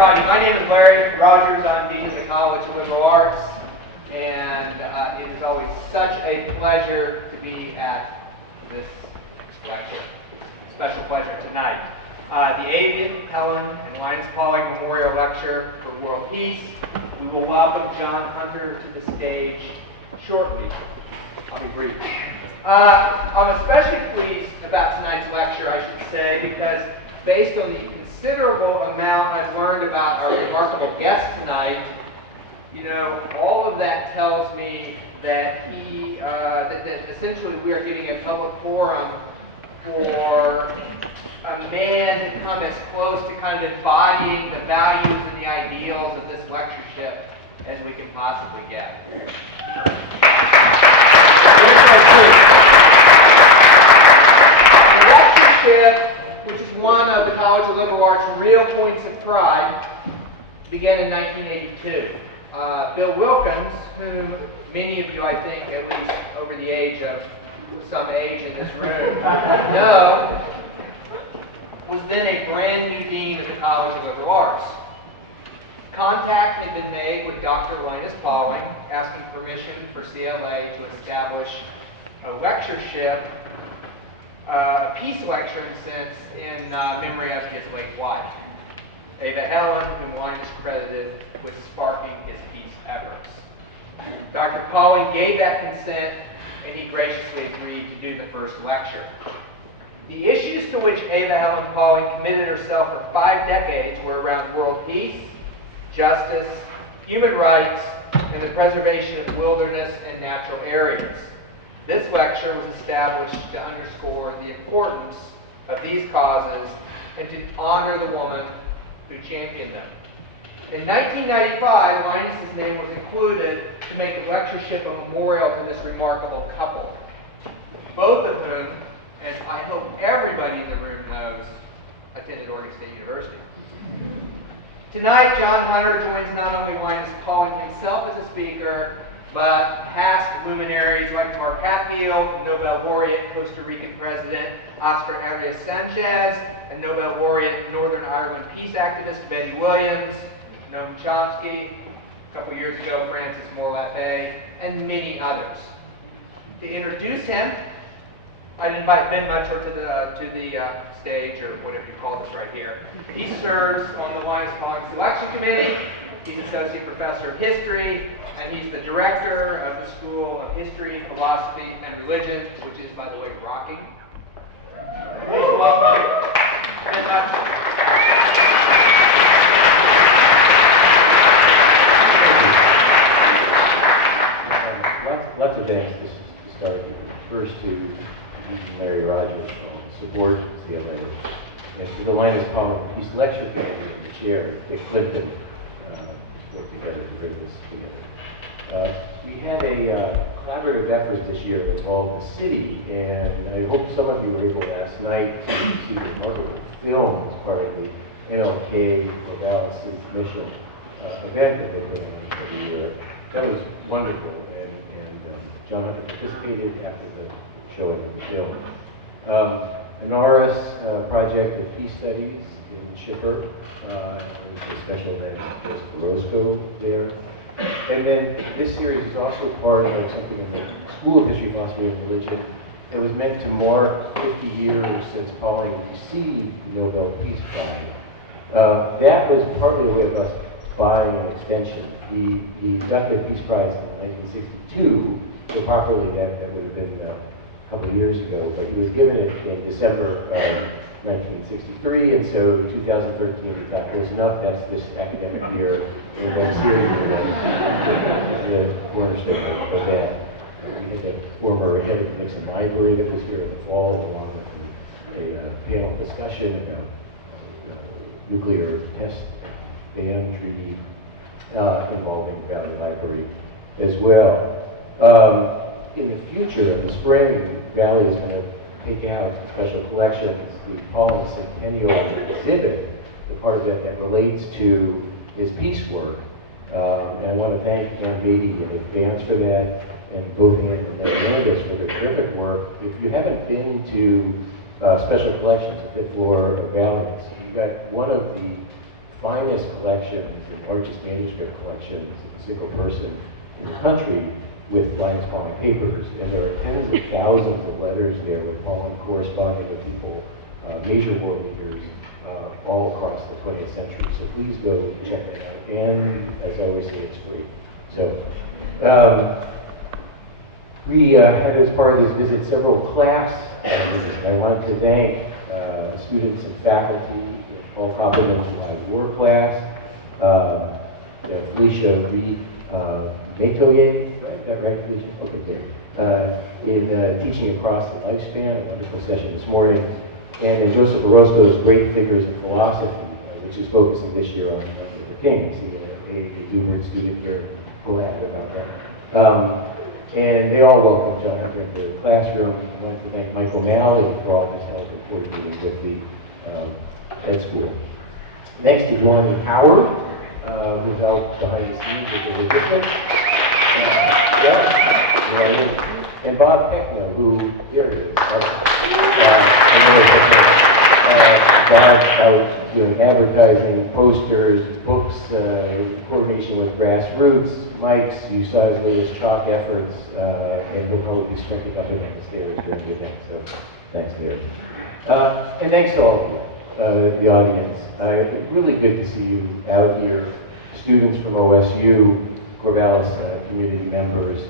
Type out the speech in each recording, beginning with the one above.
everybody. My name is Larry Rogers. I'm Dean of the College of Liberal Arts, and it is always such a pleasure to be at this lecture. Special pleasure tonight. The 80th Helen and Linus Pauling Memorial Lecture for World Peace. We will welcome John Hunter to the stage shortly. I'll be brief. I'm especially pleased about tonight's lecture, I should say, because based on the considerable amount I've learned about our remarkable guest tonight, you know, all of that tells me that that essentially we are getting a public forum for a man to come as close to kind of embodying the values and the ideals of this lectureship as we can possibly get. The lectureship, which is one of the College of Liberal Arts' real points of pride, began in 1982. Bill Wilkins, whom many of you, I think, at least over the age of some age in this room, know, was then a brand new dean of the College of Liberal Arts. Contact had been made with Dr. Linus Pauling, asking permission for CLA to establish a lectureship, a peace lecture in a sense, in memory of his late wife, Ava Helen, whom Linus credited with sparking his peace efforts. Dr. Pauling gave that consent, and he graciously agreed to do the first lecture. The issues to which Ava Helen Pauling committed herself for 5 decades were around world peace, justice, human rights, and the preservation of wilderness and natural areas. This lecture was established to underscore the importance of these causes and to honor the woman who championed them. In 1995, Linus's name was included to make the lectureship a memorial to this remarkable couple, both of whom, as I hope everybody in the room knows, attended Oregon State University. Tonight, John Hunter joins not only Linus Pauling himself as a speaker, but past luminaries like Mark Hatfield, Nobel laureate Costa Rican President Oscar Arias Sanchez, and Nobel laureate Northern Ireland peace activist Betty Williams, Noam Chomsky, a couple years ago Francis Moore-Lappé, and many others. To introduce him, I'd invite Ben Mutschler to the stage, or whatever you call this right here. He serves on the Linus Pauling Selection Committee. He's Associate Professor of History, and he's the Director of the School of History, Philosophy, and Religion, which is, by the way, rocking. Please welcome Ben Mutschler. Lots of thanks to start. First to Larry Rogers on support CLA, and to the Linus Pauling Peace Lecture Committee and the chair, Dick Clifton, worked together to bring this together. We had a collaborative effort this year that involved the city, and I hope some of you were able last night to see the remarkable film as part of the MLK Morales Mission event that they put on every year. That was wonderful, and John Hunter participated after the showing of the film. An RS project of peace studies in Schiffer, a special event with Orozco there. And then this series is also part of something in the School of History, Philosophy, and Religion that was meant to mark 50 years since Pauling received the Nobel Peace Prize. That was partly a way of us buying an extension. He got the Peace Prize in 1962, so properly that would have been a couple of years ago, but he was given it in December of 1963, and so 2013 we thought was enough. That's this academic year, and then series the cornerstone of that. We had the former head of the Nixon Library that was here in the fall, along with a panel discussion about nuclear test ban treaty involving the Valley Library as well. In the future, in the spring, Valley is going to take out special collections, the Pauling Centennial exhibit, the part of it that relates to his peace work. And I want to thank Ann Beatty in advance for that, and both Ann and Landis for their terrific work. If you haven't been to special collections, the fifth floor of Valley, you've got one of the finest collections, the largest manuscript collections of a single person in the country with Linus Pauling papers. And there are tens of thousands of letters there with Pauling corresponding with people, major world leaders, all across the 20th century. So please go check that out. And as I always say, it's free. So we had, as part of this visit, several class visits. And I wanted to thank students and faculty, Paul Koppelman's Live War class, Felicia Reed Metoyer, right? That right, Felicia? Okay, good. In Teaching Across the Lifespan, a wonderful session this morning. And in Joseph Orozco's Great Figures in Philosophy, which is focusing this year on the King. I see a Dubert student here glad about that. And they all welcomed John Hunter into the classroom. I wanted to thank Michael Malley for all his help in coordinating with the Ed School. Next to Juan Howard, who's out behind the scenes with the logistics. And Bob Peckno, who, here he is. Bob out doing advertising, posters, books, coordination with grassroots, mics, you saw his latest chalk efforts, and he'll probably be sprinting up and down the stairs during the event, so thanks, Derek. And thanks to all of you, the audience. Really good to see you out here, students from OSU, Corvallis community members,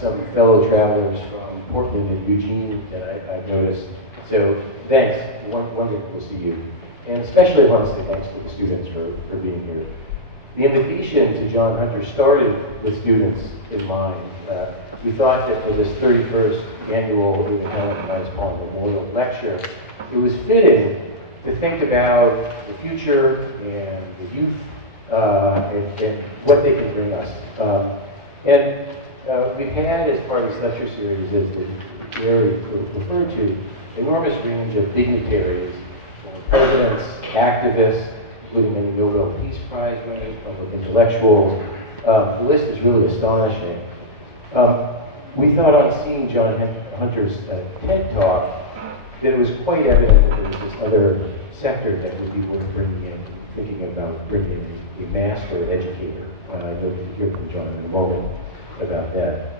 some fellow travelers from Portland and Eugene that I've noticed. So thanks, wonderful to see you. And especially I want to say thanks to the students for being here. The invitation to John Hunter started with students in mind. We thought that for this 31st annual Helen and Pauling Memorial Lecture, it was fitting to think about the future and the youth and what they can bring us. We've had, as part of this lecture series, as Gary referred to, enormous range of dignitaries, presidents, activists, including many Nobel Peace Prize winners, public intellectuals. The list is really astonishing. We thought on seeing John Hunter's TED Talk that it was quite evident that there was this other sector that would be worth bringing in, thinking about bringing in a master educator. I know you'll hear from John in a moment about that.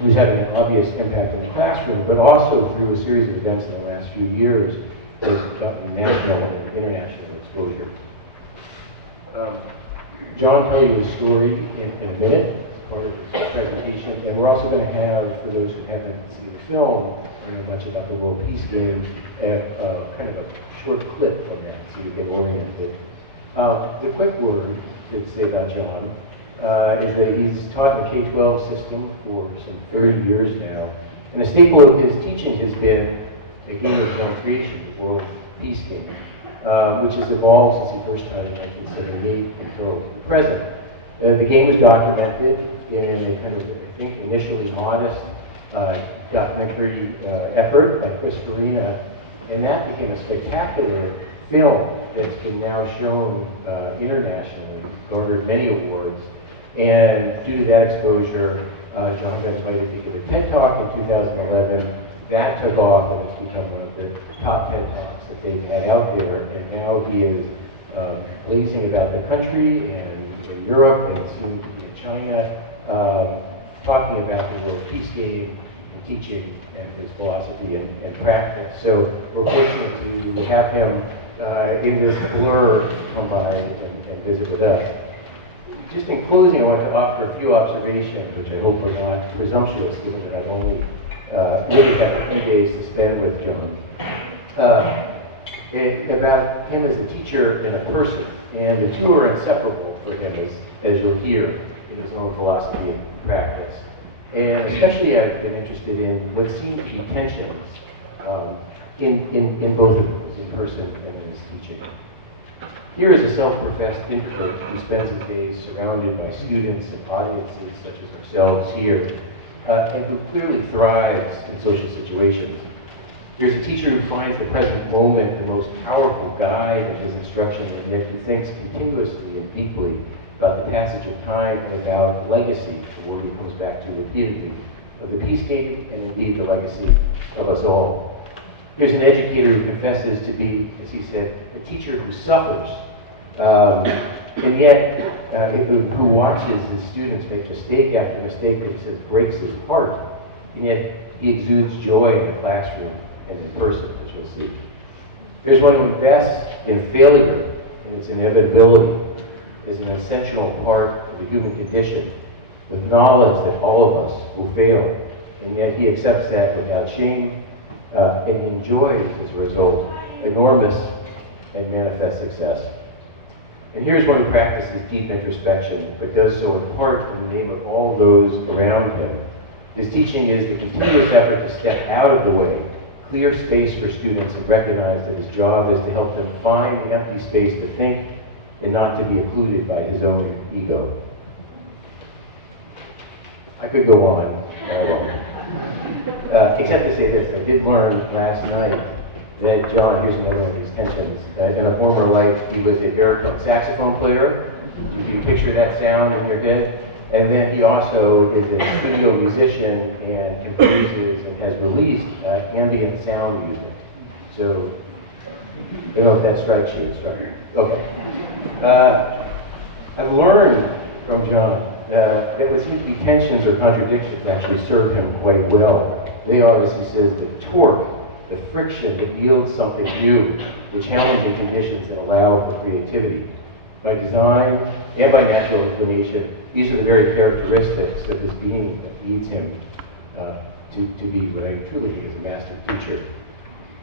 Who's having an obvious impact in the classroom, but also through a series of events in the last few years has gotten national and international exposure. John will tell you his story in a minute, as part of his presentation, and we're also going to have, for those who haven't seen the film, much about the World Peace Games, kind of a short clip from that, so you get oriented. The quick word to say about John is that he's taught in the K-12 system for some 30 years now, and a staple of his teaching has been a game of his own creation, the World Peace Game, which has evolved since he first taught in 1978 until present. The game was documented in a kind of, I think, initially modest documentary effort by Chris Farina, and that became a spectacular film that's been now shown internationally, garnered many awards, and due to that exposure, John got invited to give a TED Talk in 2011. That took off, and it's become one of the top 10 talks that they've had out there, and now he is blazing about the country and in Europe and soon to be in China, talking about the World Peace Game and teaching and his philosophy and practice. So we're fortunate to have him in this blur come by and visit with us. Just in closing, I want to offer a few observations, which I hope are not presumptuous, given that I've only really had a few days to spend with John. About him as a teacher and a person, and the two are inseparable for him, as you'll hear in his own philosophy and practice. And especially I've been interested in what seem to be tensions in both of those, in person and in his teaching. Here is a self-professed introvert who spends his days surrounded by students and audiences such as ourselves here, and who clearly thrives in social situations. Here's a teacher who finds the present moment the most powerful guide of his instruction, and yet who thinks continuously and deeply about the passage of time and about legacy, the word he comes back to repeatedly, of the peace game and indeed the legacy of us all. Here's an educator who confesses to be, as he said, a teacher who suffers And yet, who watches his students make mistake after mistake that he says breaks his heart, and yet he exudes joy in the classroom and in person, as you'll see. Here's one who invests in failure and its inevitability as an essential part of the human condition, with knowledge that all of us will fail, and yet he accepts that without shame, and enjoys, as a result, enormous and manifest success. And here's one who practices deep introspection, but does so in part in the name of all those around him. His teaching is the continuous effort to step out of the way, clear space for students, and recognize that his job is to help them find the empty space to think and not to be occluded by his own ego. I could go on, but I won't. Except to say this, I did learn last night that John, here's another one of these tensions, in a former life he was a baritone saxophone player. You picture that sound in your head? And then he also is a studio musician and composes and has released ambient sound music. So, I don't know if that strikes you, instructor. Okay. I've learned from John that what seems to be tensions or contradictions actually serve him quite well. They are, as he says, the torque, the friction that yields something new, the challenging conditions that allow for creativity. By design and by natural inclination, these are the very characteristics of his being that leads him to be what I truly think is a master teacher.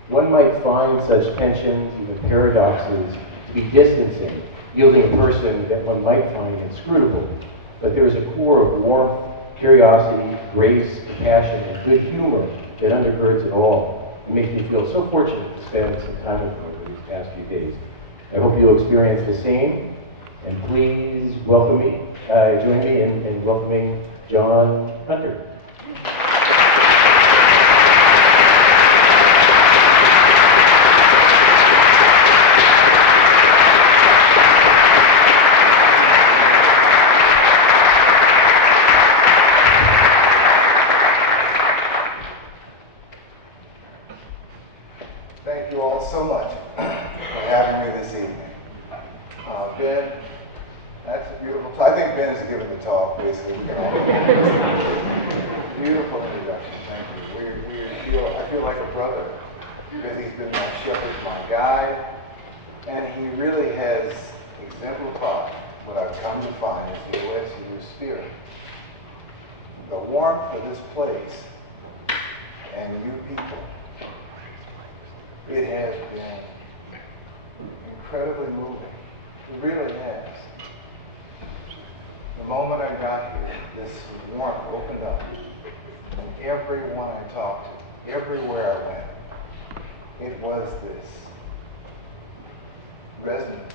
One might find such tensions, even paradoxes, to be distancing, yielding a person that one might find inscrutable. But there is a core of warmth, curiosity, grace, compassion, and good humor that undergirds it all. It makes me feel so fortunate to spend some time with him over these past few days. I hope you'll experience the same, and please welcome me, join me in welcoming John Hunter. Thank you all so much for having me this evening. Ben, that's a beautiful talk. I think Ben is giving the talk, basically. We can all beautiful introduction. Thank you. I feel like a brother because he's been my shepherd, my guide, and he really has exemplified what I've come to find is the OSU spirit. The warmth of this place and you people. It has been incredibly moving. It really has. The moment I got here, this warmth opened up. And everyone I talked to, everywhere I went, it was this resonance.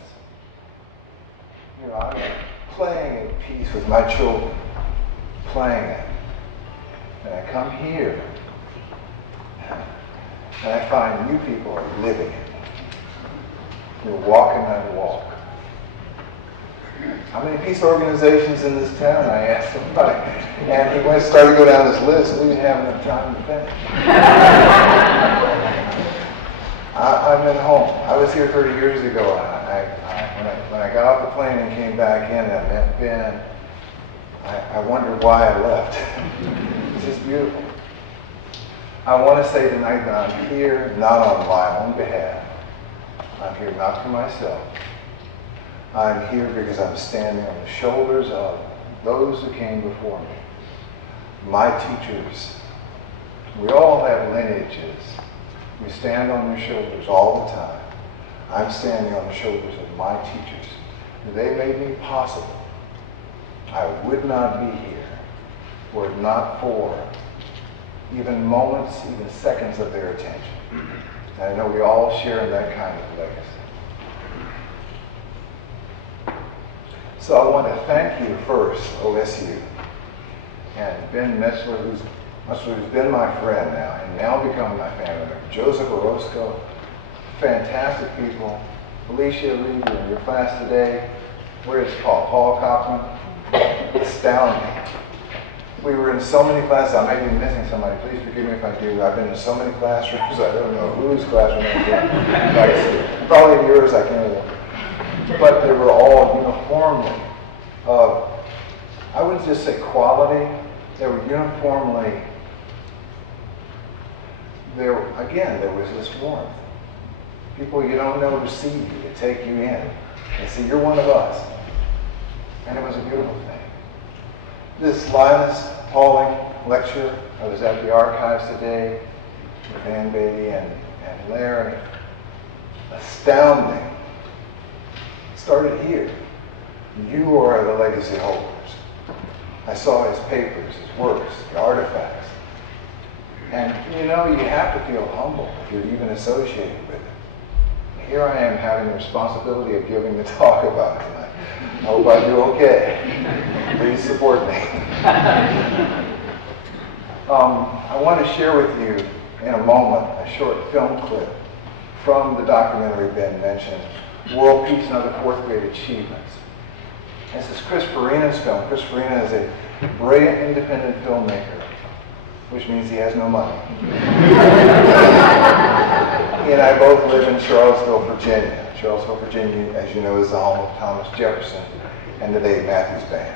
You know, I'm playing in peace with my children, playing it. And I come here, and I find you people are living it. You're walking that walk. How many peace organizations in this town? I asked somebody. And he started to go down this list, and we didn't have enough time to finish. I'm at home. I was here 30 years ago. When I got off the plane and came back in and I met Ben, I wondered why I left. It's just beautiful. I want to say tonight that I'm here not on my own behalf. I'm here not for myself. I'm here because I'm standing on the shoulders of those who came before me. My teachers. We all have lineages. We stand on their shoulders all the time. I'm standing on the shoulders of my teachers. They made me possible. I would not be here were it not for even moments, even seconds of their attention. And I know we all share in that kind of legacy. So I want to thank you first, OSU, and Ben Mutschler, who's been my friend now, and now become my family member. Joseph Orozco, fantastic people. Alicia Lee, you're in your class today. Where is Paul? Paul Kaufman. Astounding. We were in so many classes. I might be missing somebody. Please forgive me if I do. I've been in so many classrooms. I don't know whose classroom I'm in. Probably in yours. I can't remember. but they were all uniformly of, I wouldn't just say quality, they were uniformly, there was this warmth. People you don't know receive you, they take you in, and say, you're one of us. And it was a beautiful thing. This Linus Pauling lecture, I was at the archives today with Ann Beatty and Larry. Astounding. Started here. You are the legacy holders. I saw his papers, his works, the artifacts. And you know, you have to feel humble if you're even associated with it. Here I am having the responsibility of giving the talk about it tonight. I hope I do okay. Please support me. I want to share with you in a moment a short film clip from the documentary Ben mentioned, World Peace and Other Fourth Grade Achievements. This is Chris Farina's film. Chris Farina is a brilliant independent filmmaker, which means he has no money. He and I both live in Charlottesville, Virginia. Charlottesville, Virginia, as you know, is the home of Thomas Jefferson and the Dave Matthews Band.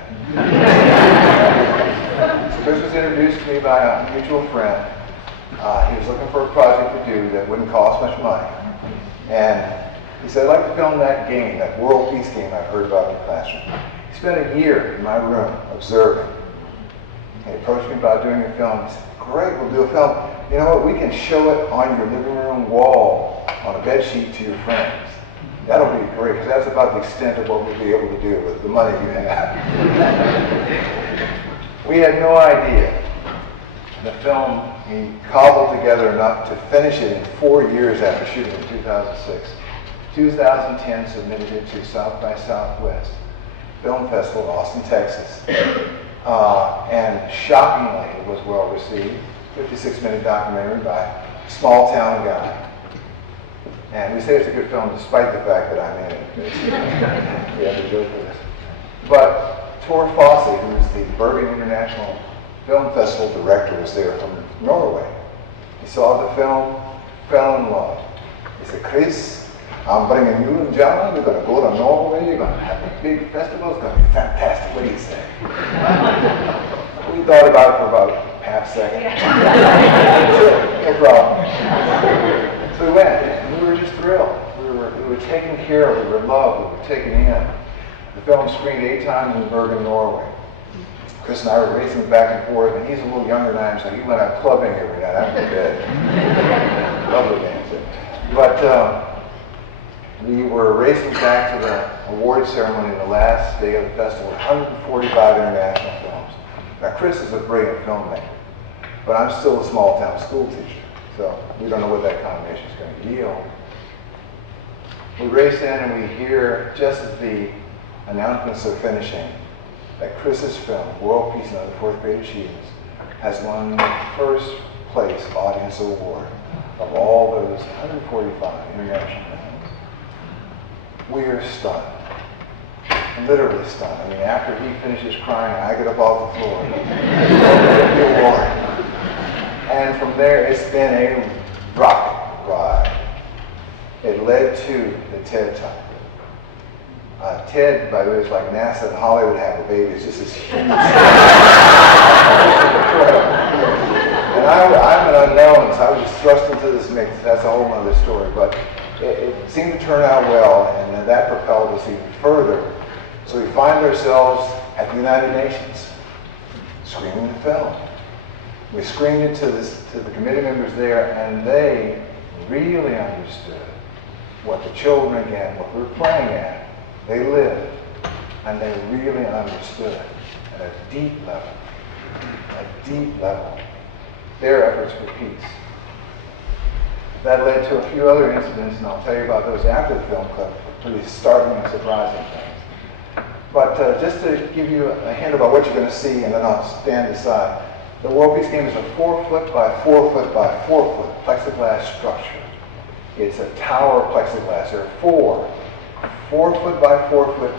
So Chris was introduced to me by a mutual friend. He was looking for a project to do that wouldn't cost much money. And he said, I'd like to film that game, that World Peace game I've heard about in the classroom. He spent a year in my room observing. He approached me about doing a film. He said, great, we'll do a film. You know what, we can show it on your living room wall on a bed sheet to your friends. That'll be great, because that's about the extent of what we'll be able to do with the money you have. We had no idea. The film, he cobbled together enough to finish it in 4 years after shooting in 2006. 2010 submitted it to South by Southwest Film Festival in Austin, Texas. And shockingly, it was well received. 56-minute documentary by a small town guy. And we say it's a good film despite the fact that I'm in it. We have to joke with this. But Tor Fosse, who is the Bergen International Film Festival director, was there from Norway. He saw the film, fell in love. He said, Chris, I'm bringing you and John. You're going to go to Norway. You're going to have a big festival. It's going to be fantastic. What do you say? We thought about it for about half a second. Sure, no problem. So we went, and we were just thrilled. We were taken care of. We were loved. We were taken in. The film screened 8 times in Bergen, Norway. Chris and I were racing back and forth, and he's a little younger than I am, so he went out clubbing every night. I'm in bed. Lovely dancing. But we were racing back to the award ceremony the last day of the festival, 145 international films. Now, Chris is a brilliant filmmaker, but I'm still a small-town school teacher, so we don't know what that combination is going to yield. We race in and we hear, just as the announcements are finishing, that Chris's film, World Peace and Other Fourth Grade Achievements, has won the first place audience award of all those 145 international films. We are stunned, literally stunned. I mean, after he finishes crying, I get up off the floor. The award. And from there, it's been a rocket ride. It led to the TED Talk. TED, by the way, is like NASA and Hollywood have a baby. It's just this huge. And I'm an unknown, so I was just thrust into this mix. That's a whole other story. But it seemed to turn out well, and then that propelled us even further. So we find ourselves at the United Nations, screening the film. We screened it to the committee members there, and they really understood what the children, again, what we were playing at. They lived, and they really understood at a deep level, their efforts for peace. That led to a few other incidents, and I'll tell you about those after the film clip, pretty startling and surprising things. But just to give you a hint about what you're going to see, and then I'll stand aside. The World Peace Game is a 4-foot by 4-foot by 4-foot plexiglass structure. It's a tower of plexiglass. There are 4-foot by 4-foot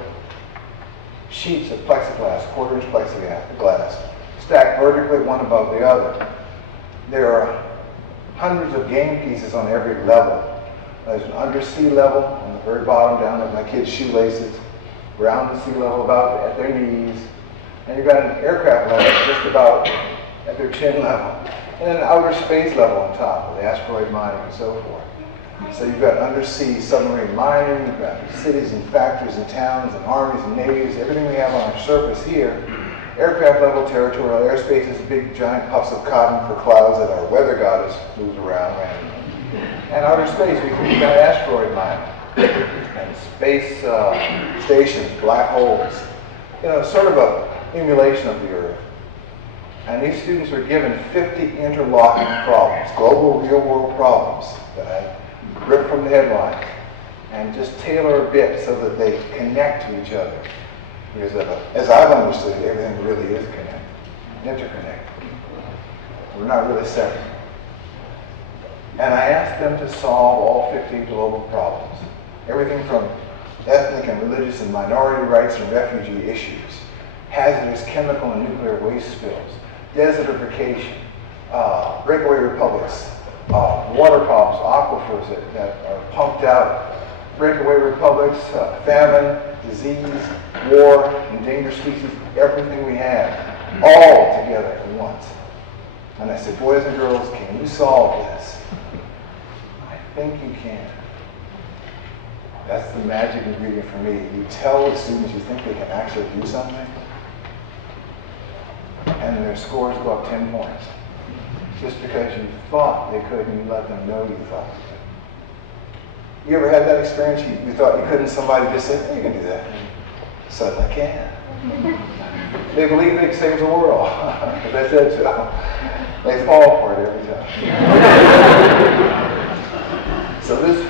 sheets of plexiglass, quarter-inch plexiglass, stacked vertically one above the other. There are hundreds of game pieces on every level. There's an under sea level on the very bottom down at my kids' shoelaces, ground to sea level about at their knees, and you've got an aircraft level just about at their chin level, and an outer space level on top with asteroid mining and so forth. So you've got undersea submarine mining, you've got cities and factories and towns and armies and navies, everything we have on our surface here. Aircraft level territorial airspace is big giant puffs of cotton for clouds that our weather goddess moves around randomly. And outer space, we've got asteroid mining and space stations, black holes. You know, sort of a emulation of the Earth. And these students are given 50 interlocking problems, global real-world problems that I rip from the headlines and just tailor a bit so that they connect to each other. Because as I've understood it, everything really is connected, interconnected. We're not really separate. And I asked them to solve all 50 global problems. Everything from ethnic and religious and minority rights and refugee issues, hazardous chemical and nuclear waste spills, desertification, breakaway republics, water problems, aquifers that are pumped out, breakaway republics, famine, disease, war, endangered species, everything we have, all together at once. And I said, boys and girls, can you solve this? I think you can. That's the magic ingredient for me. You tell the students you think they can actually do something, and their scores go up 10 points. Just because you thought they could and you let them know you thought they could. You ever had that experience? You thought you couldn't, somebody just said, hey, you can do that. Suddenly I can. They believe they can save the world, because I said so. They fall for it every time. So this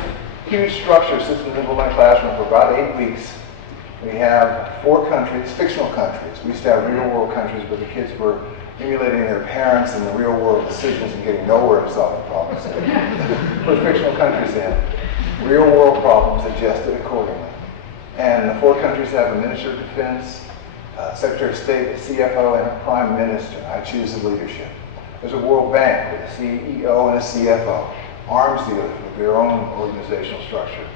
huge structure sits in the middle of my classroom for about 8 weeks. We have 4 countries, fictional countries. We used to have real world countries, but the kids were emulating their parents and the real world decisions and getting nowhere in solving problems. So put fictional countries in. Real world problems adjusted accordingly. And the 4 countries have a Minister of Defense, Secretary of State, a CFO, and a Prime Minister. I choose the leadership. There's a World Bank with a CEO and a CFO. Arms dealers with their own organizational structure.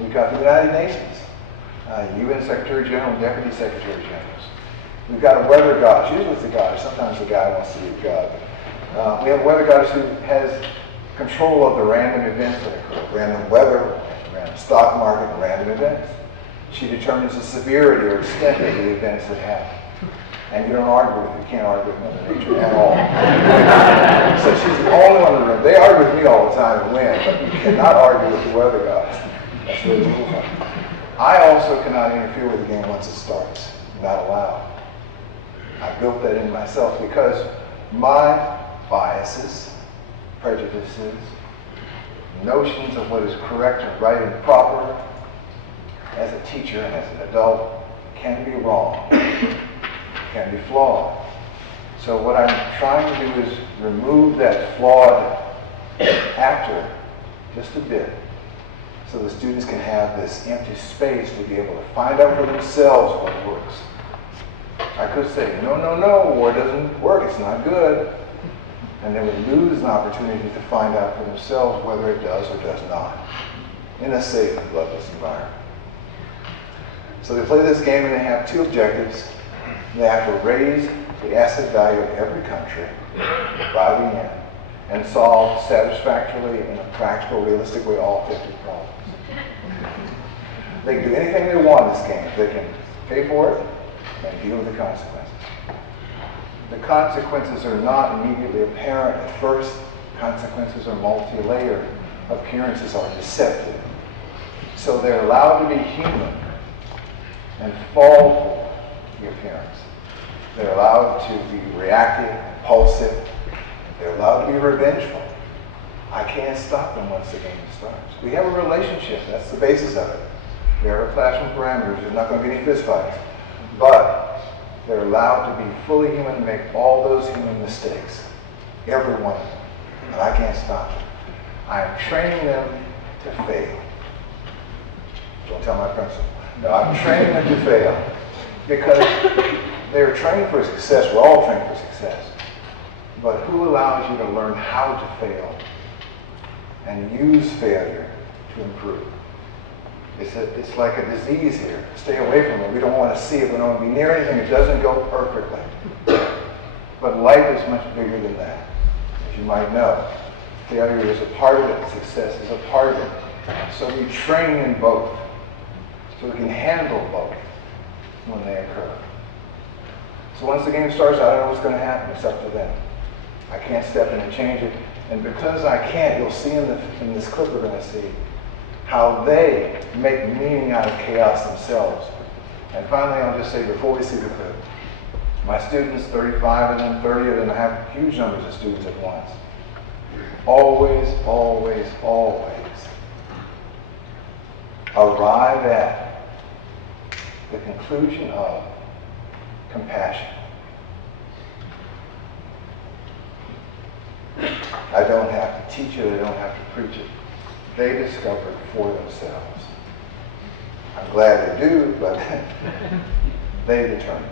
We've got the United Nations, UN Secretary General and Deputy Secretary Generals. We've got a weather goddess. Usually it's the goddess. Sometimes the guy wants to be a god. We have a weather goddess who has control of the random events that occur. Random weather, random stock market, and random events. She determines the severity or extent of the events that happen. And you don't argue with her. You can't argue with Mother Nature at all. So she's the only one in the room. They argue with me all the time and win, but you cannot argue with the weather goddess. That's really cool. I also cannot interfere with the game once it starts. I'm not allowed. I built that in myself because my biases, prejudices, notions of what is correct and right and proper as a teacher and as an adult can be wrong, can be flawed. So what I'm trying to do is remove that flawed actor just a bit so the students can have this empty space to be able to find out for themselves what works. I could say, no, no, no, war doesn't work, it's not good. And they would lose an opportunity to find out for themselves whether it does or does not in a safe and bloodless environment. So they play this game and they have 2 objectives. They have to raise the asset value of every country by the end and solve satisfactorily in a practical, realistic way all 50 problems. They can do anything they want in this game. They can pay for it and deal with the consequences. The consequences are not immediately apparent at first. Consequences are multi-layered. Appearances are deceptive. So they're allowed to be human and fall for the appearance. They're allowed to be reactive, impulsive. They're allowed to be revengeful. I can't stop them once the game starts. We have a relationship. That's the basis of it. We have our classroom parameters. There's not going to be any fistfights. But they're allowed to be fully human and make all those human mistakes. Every one of them. And I can't stop them. I am training them to fail. Don't tell my principal. No, I'm training them to fail. Because they're trained for success. We're all trained for success. But who allows you to learn how to fail? and use failure to improve. It's like a disease here. Stay away from it. We don't want to see it. We don't want to be near anything that doesn't go perfectly. But life is much bigger than that. As you might know, failure is a part of it. Success is a part of it. So we train in both, so we can handle both when they occur. So once the game starts, I don't know what's going to happen. It's up to them. I can't step in and change it. And because I can't, you'll see in this clip we're going to see how they make meaning out of chaos themselves. And finally, I'll just say before we see the clip, my students, 35 of them, 30 of them, I have huge numbers of students at once. Always, always, always arrive at the conclusion of compassion. I don't have to teach it, I don't have to preach it. They discover it for themselves. I'm glad they do, but they determine.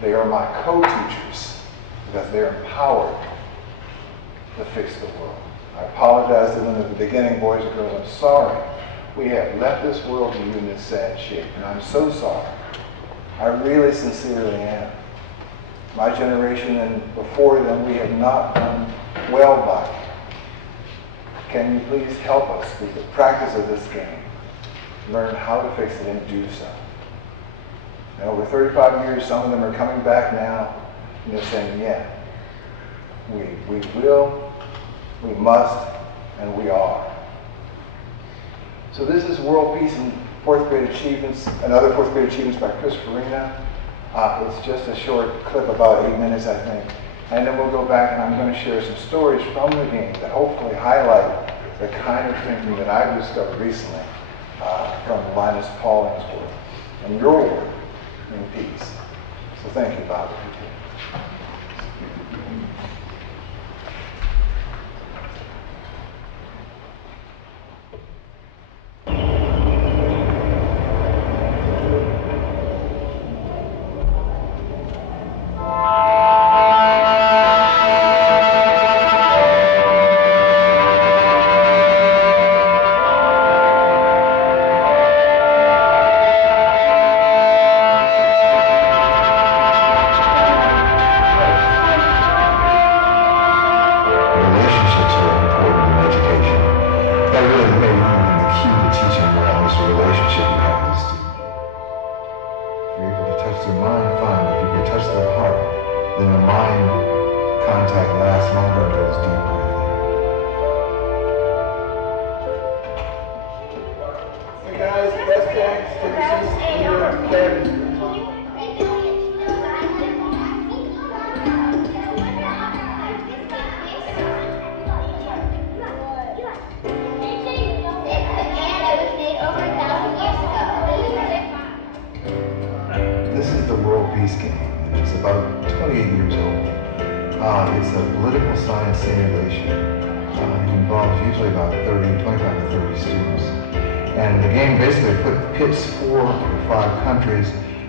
They are my co-teachers because they're empowered to fix the world. I apologize to them at the beginning, boys and girls. I'm sorry. We have left this world to you in this sad shape, and I'm so sorry. I really sincerely am. My generation and before them, we have not done well by it. Can you please help us with the practice of this game? Learn how to fix it and do so. And over 35 years, some of them are coming back now, and they're saying, yeah, we will, we must, and we are. So this is World Peace and Fourth Grade Achievements, and other fourth grade achievements by Chris Farina. It's just a short clip, about 8 minutes, I think. And then we'll go back and I'm going to share some stories from the game that hopefully highlight the kind of thinking that I've discovered recently from Linus Pauling's work and your work in peace. So thank you, Bob.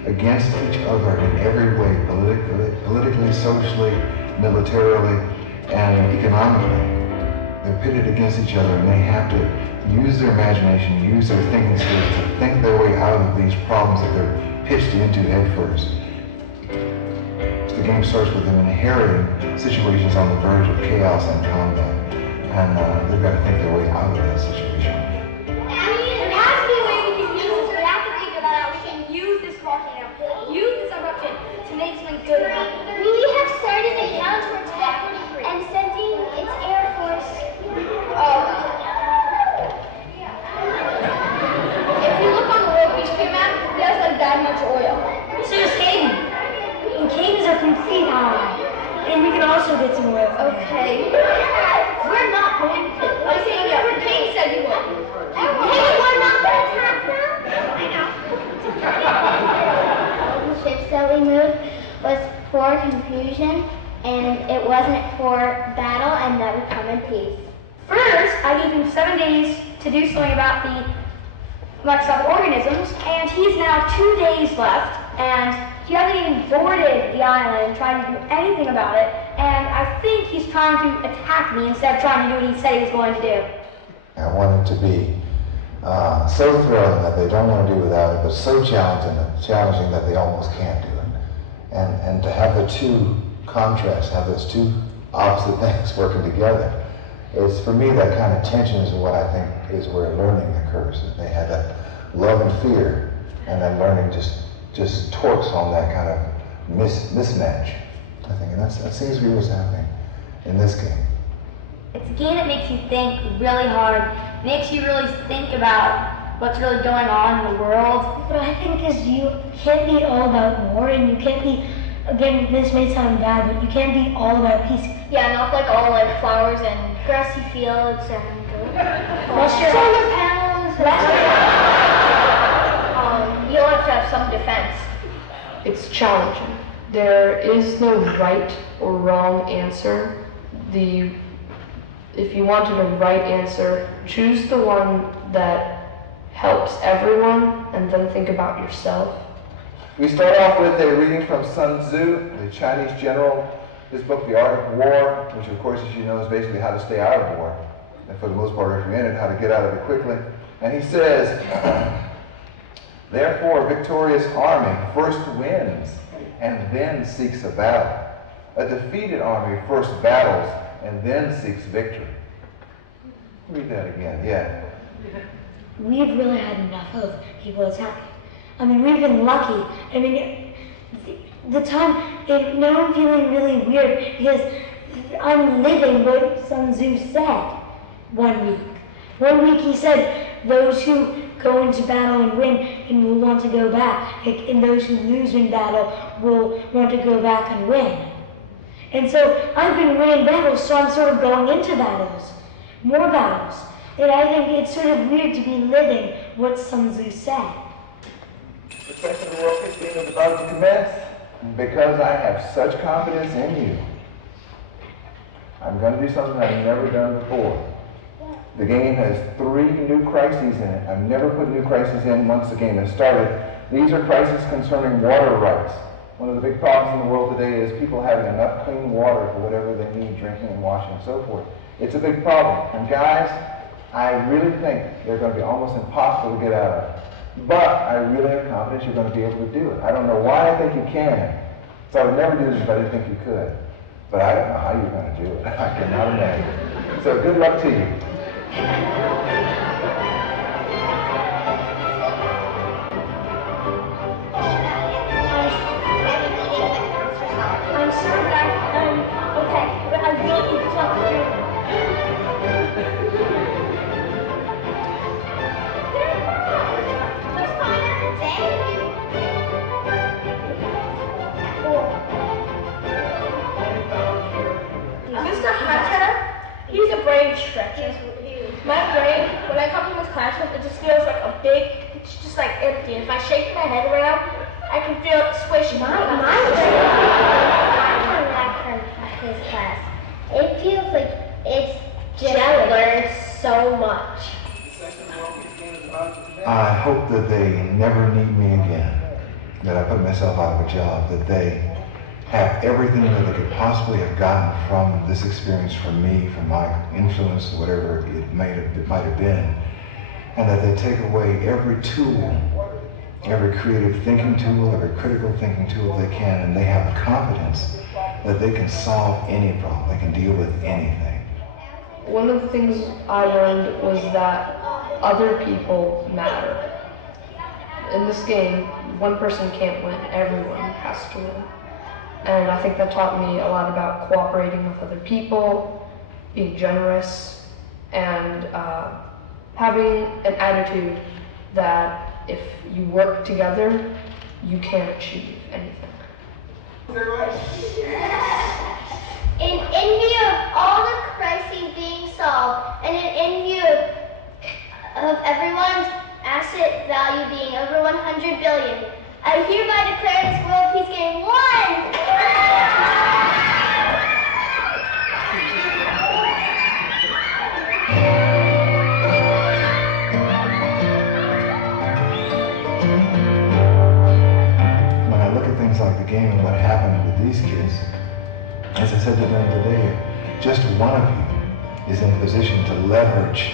Against each other in every way, politically, socially, militarily, and economically. They're pitted against each other, and they have to use their imagination, use their thinking skills to think their way out of these problems that they're pitched into head first. So the game starts with them inheriting situations on the verge of chaos and combat, and they've got to think their way out of that situation. We have started a counterattack and sending its Air Force. If you look on the World Peace map, it doesn't have that much oil. So is Caden. And Caden's our complete ally. And we can also get some oil. Okay. We're not going to. I'm saying yeah, Caden said you would. Hey, we're not going to attack them. I know. The ships that we moved was for confusion, and it wasn't for battle, and that would come in peace. First, I gave him 7 days to do something about the Mutschler organisms, and he's now 2 days left and he hasn't even boarded the island and tried to do anything about it, and I think he's trying to attack me instead of trying to do what he said he was going to do. I want it to be so thrilling that they don't want to do without it, but so challenging that they almost can't do it. And to have the two contrasts, have those two opposite things working together, is for me that kind of tension is what I think is where learning occurs. They have that love and fear, and then learning just torques on that kind of mismatch, I think, and that seems to be what's happening in this game. It's a game that makes you think really hard, makes you really think about what's really going on in the world. But I think is you can't be all about war, and you can't be, again, this may sound bad, but you can't be all about peace. Yeah, not like all like flowers and grassy fields and solar panels. you have to have some defense. It's challenging. There is no right or wrong answer. If you wanted a right answer, choose the one that helps everyone and then think about yourself. We start off with a reading from Sun Tzu, the Chinese general. His book, The Art of War, which of course, as you know, is basically how to stay out of war. And for the most part, if you're in it, how to get out of it quickly. And he says, therefore, a victorious army first wins and then seeks a battle. A defeated army first battles and then seeks victory. Read that again, yeah. We've really had enough of people attacking. I mean, we've been lucky. I mean, the time, now I'm feeling really weird because I'm living what Sun Tzu said 1 week. 1 week he said, those who go into battle and win and will want to go back, and those who lose in battle will want to go back and win. And so I've been winning battles, so I'm sort of going into battles, more battles. And I think it's sort of weird to be living what Sun Tzu said. The Second World History is about to commence. Because I have such confidence in you, I'm going to do something I've never done before. The game has 3 new crises in it. I've never put new crises in once the game has started. These are crises concerning water rights. One of the big problems in the world today is people having enough clean water for whatever they need, drinking and washing and so forth. It's a big problem. And guys, I really think they're going to be almost impossible to get out of. But I really am confident you're going to be able to do it. I don't know why I think you can. So I would never do this if I didn't think you could. But I don't know how you're going to do it. I cannot imagine. So good luck to you. I'm sorry, okay, but I really need to talk to you. Mr. Hunter, he's a brain stretcher. My brain, when I come to his classroom, it just feels like a big, it's just like empty. If I shake my head around, I can feel it squishing. My brain, when I come to his class, it feels like it's just learned so much. I hope that they never need me again, that I put myself out of a job, that they have everything that they could possibly have gotten from this experience, from me, from my influence, whatever it might have been, and that they take away every tool, every creative thinking tool, every critical thinking tool they can, and they have confidence that they can solve any problem, they can deal with anything. One of the things I learned was that other people matter. In this game, one person can't win, everyone has to win. And I think that taught me a lot about cooperating with other people, being generous, and having an attitude that if you work together, you can achieve anything. In view of all the crises being solved, and in view of everyone's asset value being over 100 billion, I hereby declare this World Peace Game won! the game and what happened with these kids, as I said to them today, just one of you is in a position to leverage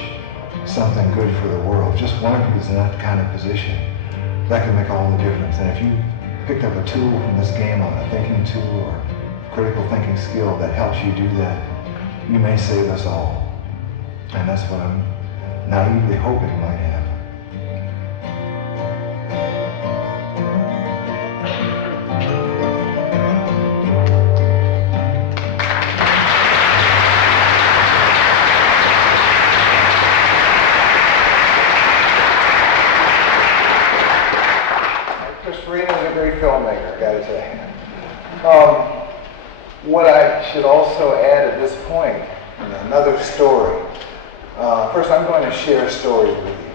something good for the world. Just one of you is in that kind of position. That can make all the difference. And if you picked up a tool from this game, a thinking tool or critical thinking skill that helps you do that, you may save us all. And that's what I'm naively hoping might happen. Filmmaker, I gotta say. What I should also add at this point, another story. First, I'm going to share stories with you.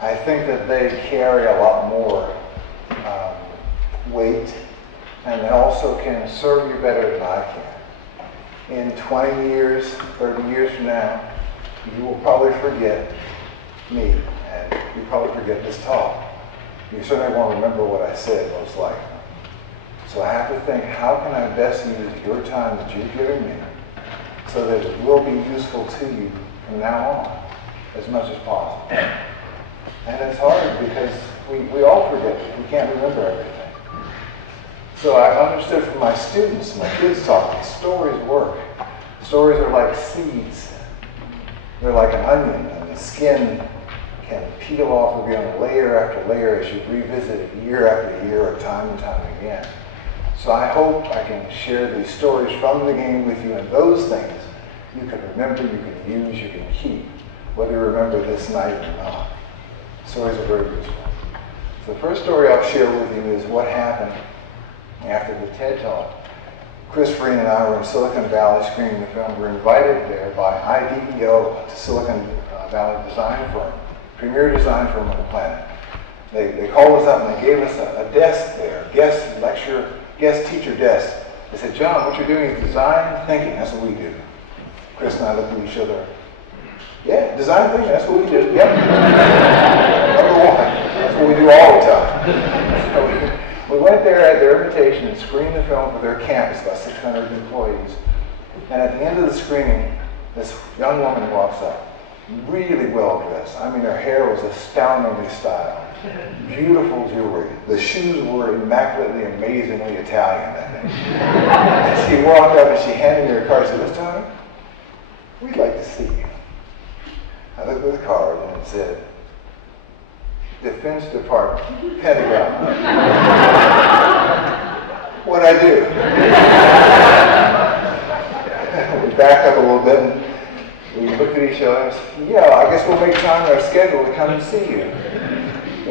I think that they carry a lot more weight, and they also can serve you better than I can. In 20 years, 30 years from now, you will probably forget me, and you probably forget this talk. You certainly won't remember what I said, most likely. So I have to think, how can I best use your time that you're giving me so that it will be useful to you from now on, as much as possible. And it's hard because we all forget. We can't remember everything. So I understood from my students, my kids talking, stories work. Stories are like seeds. They're like an onion, and the skin can peel off and be on layer after layer as you revisit it year after year or time and time again. So I hope I can share these stories from the game with you, and those things you can remember, you can use, you can keep, whether you remember this night or not. Stories are very useful. So the first story I'll share with you is what happened after the TED Talk. Chris Farina and I were in Silicon Valley screening the film. We were invited there by IDEO, a Silicon Valley design firm. Premier design firm on the planet. They called us up and they gave us a desk there, guest teacher desk. They said, John, what you're doing is design thinking. That's what we do. Chris and I looked at each other. Yeah, design thinking, that's what we do. Yep. Number one. That's what we do all the time. So we went there at their invitation and screened the film for their campus, about 600 employees. And at the end of the screening, this young woman walks up. Really well dressed. I mean, her hair was astoundingly styled. Beautiful jewelry. The shoes were immaculately, amazingly Italian, I think. And she walked up and she handed me her card. She said, Mr. Hunter, we'd like to see you. I looked at the card and it said, Defense Department, Pentagon. What'd I do? We backed up a little bit and we looked at each other and said, yeah, I guess we'll make time in our schedule to come and see you.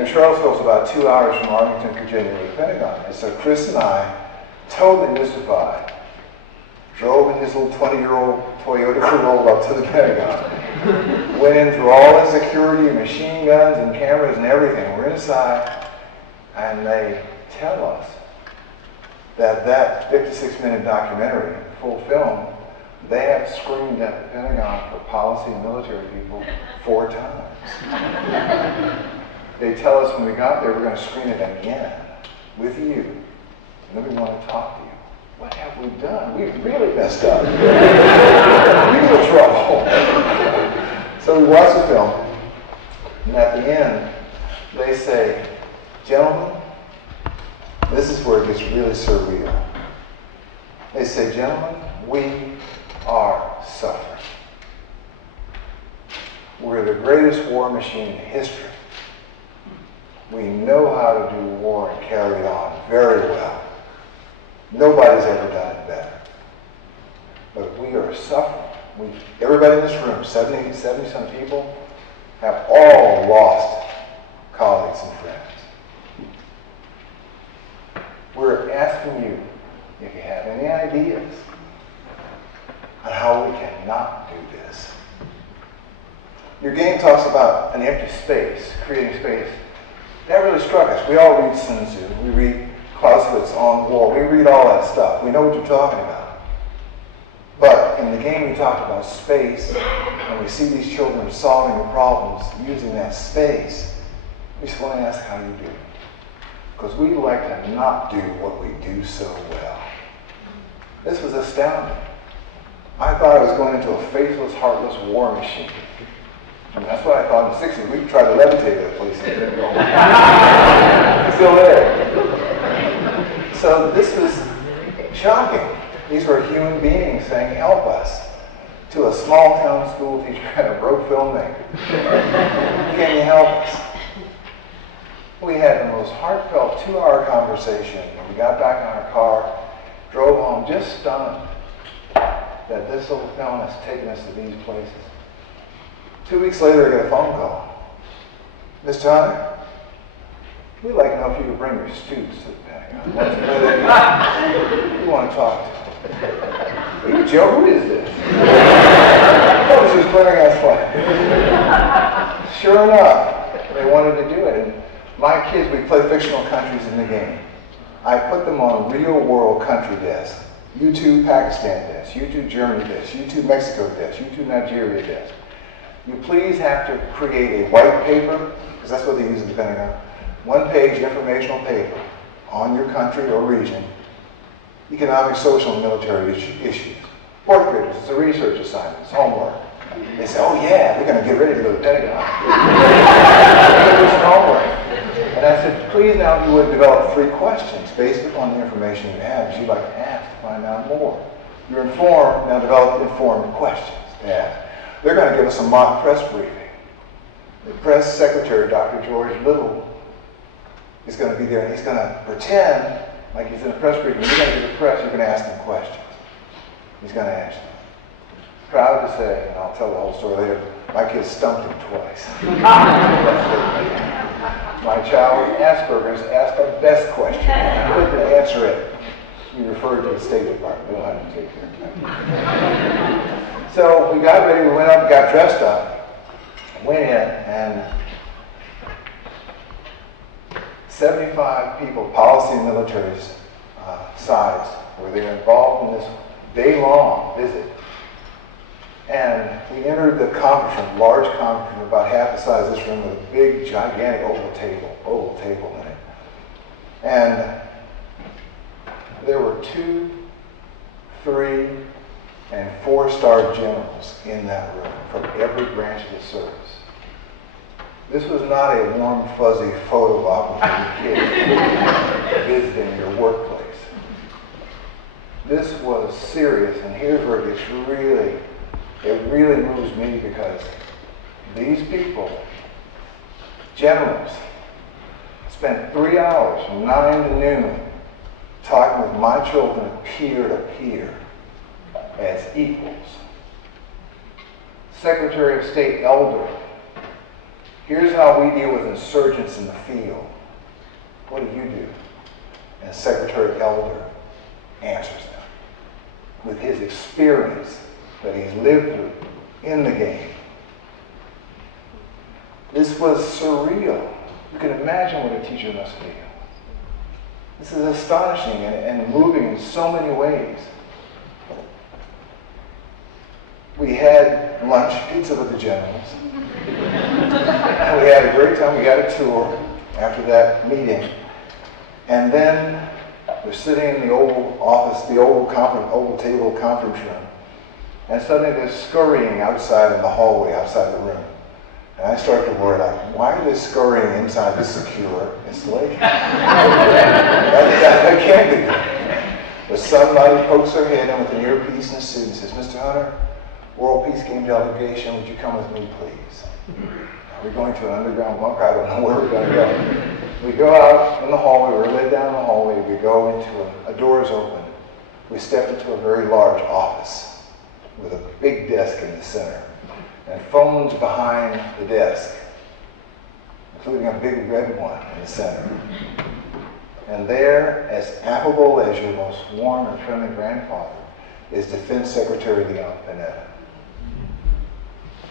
Charlottesville's about 2 hours from Arlington, Virginia, with the Pentagon. And so Chris and I, totally mystified, drove in his little 20-year-old Toyota Corolla up to the Pentagon. Went in through all the security, machine guns and cameras and everything. We're inside, and they tell us that 56-minute documentary, full film, they have screened at the Pentagon for policy and military people 4 times. They tell us when we got there, we're going to screen it again with you. And then we want to talk to you. What have we done? We've really messed up. Real trouble. So we watch the film, and at the end, they say, gentlemen, this is where it gets really surreal. They say, gentlemen, we are suffering. We're the greatest war machine in history. We know how to do war and carry it on very well. Nobody's ever done it better. But we are suffering. Everybody in this room, 70 some people, have all lost colleagues and friends. We're asking you if you have any ideas on how we cannot do this. Your game talks about an empty space, creating space. That really struck us. We all read Sun Tzu. We read Clausewitz on war. We read all that stuff. We know what you're talking about. But in the game, we talk about space, and we see these children solving the problems using that space. We just want to ask how you do. because we like to not do what we do so well. This was astounding. I thought I was going into a faceless, heartless war machine. I mean, that's what I thought in the 60s. We tried to levitate that place and it didn't go. It's still there. So this was shocking. These were human beings saying, help us, to a small town school teacher and a broke filmmaker. Can you help us? We had the most heartfelt 2-hour conversation. When we got back in our car, drove home just stunned that this little film has taken us to these places. 2 weeks later, I get a phone call. Mr. Hunter, we'd like to know if you could bring your students to the Pentagon. We want to talk to them. Are you Joe? Who is this? Oh, this is Pentagon's flight. Sure enough, they wanted to do it. And my kids, we play fictional countries in the game. I put them on real-world country desks. U2 Pakistan desk, U2 Germany desk, U2 Mexico desk, U2 Nigeria desk. You please have to create a white paper, because that's what they use at the Pentagon, 1-page informational paper on your country or region, economic, social, and military issues. 4th graders, it's a research assignment, it's homework. They say, oh yeah, we're going to get ready to go to the Pentagon. It's homework. And I said, please now if you would develop 3 questions based upon the information you have that you'd like to ask to find out more. You're informed, now develop informed questions to ask. They're going to give us a mock press briefing. The press secretary, Dr. George Little, is going to be there and he's going to pretend like he's in a press briefing. You're going to get the press, you're going to ask him questions. He's going to answer them. Proud to say, and I'll tell the whole story later, my kids stumped him twice. My child, Asperger's, asked the best question. I couldn't answer it. He referred to the State Department. They don't have to take care of that. So we got ready, we went up, got dressed up, went in, and 75 people, policy and military sides, were there involved in this day-long visit. And we entered the conference room, large conference room, about half the size of this room, with a big, gigantic oval table in it. And there were 2, 3, and 4-star generals in that room from every branch of the service. This was not a warm, fuzzy photo op of your kid visiting your workplace. This was serious, and here's where it really moves me, because these people, generals, spent 3 hours from 9 to noon talking with my children peer to peer as equals. Secretary of State Elder, here's how we deal with insurgents in the field. What do you do? And Secretary Elder answers them with his experience that he's lived through in the game. This was surreal. You can imagine what a teacher must feel. This is astonishing and moving in so many ways. We had lunch, pizza with the generals. And we had a great time. We got a tour after that meeting. And then we're sitting in the Oval Office, the Oval Table conference room. And suddenly there's scurrying outside in the hallway, outside the room. And I start to worry, like, why are they scurrying inside this secure installation? that can't be good. But somebody pokes her head in with an earpiece and a suit and says, Mr. Hunter, World Peace Game delegation, would you come with me, please? Are we going to an underground bunker? I don't know where we're going to go. We go out in the hallway, we're led down the hallway, we go into a door is open. We step into a very large office with a big desk in the center, and phones behind the desk, including a big red one in the center. And there, as affable as your most warm and friendly grandfather, is Defense Secretary Leon Panetta.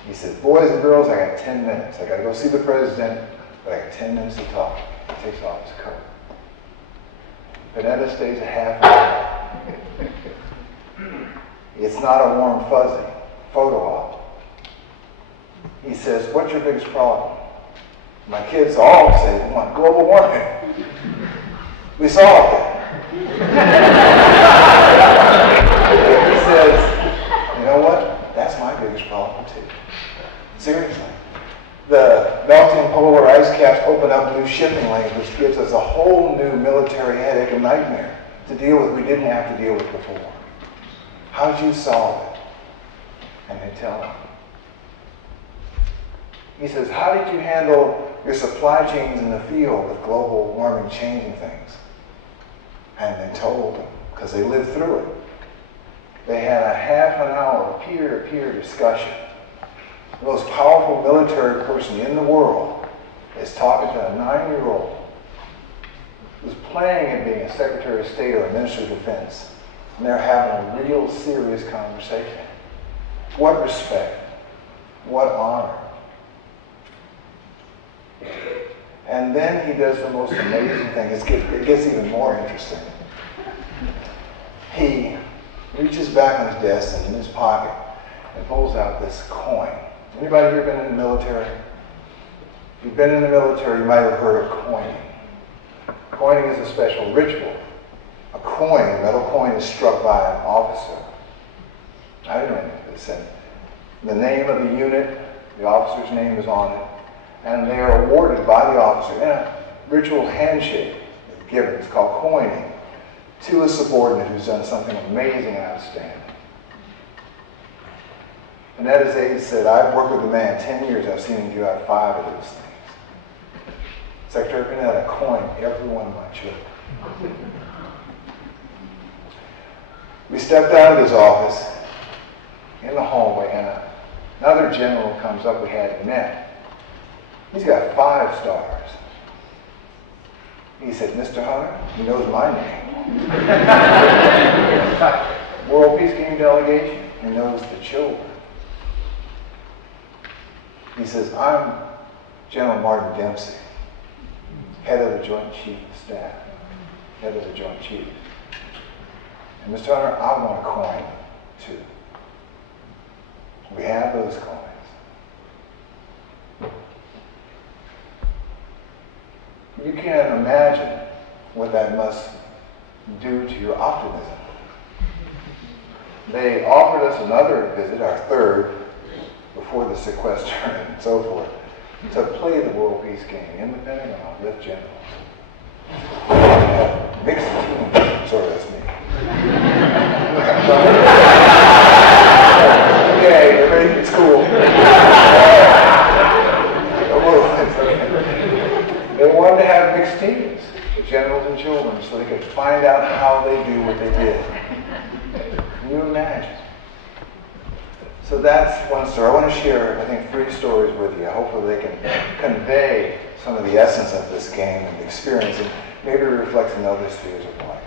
He said, boys and girls, I got 10 minutes. I got to go see the president, but I got 10 minutes to talk. He takes off his coat. Panetta stays a half hour. It's not a warm, fuzzy photo op. He says, what's your biggest problem? My kids all say, we want global warming. We solved it. He says, you know what? That's my biggest problem too. Seriously. The melting polar ice caps open up new shipping lanes, which gives us a whole new military headache and nightmare to deal with we didn't have to deal with before. How did you solve it? And they tell him. He says, how did you handle your supply chains in the field with global warming changing things? And they told him, because they lived through it. They had a half an hour peer-to-peer discussion. The most powerful military person in the world is talking to a 9-year-old who's planning on being a Secretary of State or a Minister of Defense. And they're having a real serious conversation. What respect, what honor. And then he does the most amazing thing. It gets even more interesting. He reaches back on his desk and in his pocket and pulls out this coin. Anybody here been in the military? If you've been in the military, you might have heard of coining. Coining is a special ritual. A coin, a metal coin, is struck by an officer. I didn't know anything of this. And the name of the unit, the officer's name is on it, and they are awarded by the officer in a ritual handshake given. It's called coining to a subordinate who's done something amazing and outstanding. And that is, he said, I've worked with the man 10 years. I've seen him do out 5 of those things. Secretary Bennett, I coin every one of my children. We stepped out of his office in the hallway, and another general comes up we hadn't met. He's got 5 stars. He said, Mr. Hunter, he knows my name. World Peace Game delegation, he knows the children. He says, I'm General Martin Dempsey, head of the Joint Chief of Staff, head of the Joint Chiefs. And Mr. Hunter, I want a coin too. We have those coins. You can't imagine what that must do to your optimism. They offered us another visit, our 3rd, before the sequester and so forth, to play the World Peace Game in the Pentagon with generals. Mixed teams. Sorry, that's me. Okay, everybody, it's cool. They wanted to have mixed teams, generals and children, so they could find out how they do what they did. Can you imagine? So that's one story. I want to share, I think, 3 stories with you. Hopefully they can convey some of the essence of this game and the experience, and maybe reflect in other spheres of life.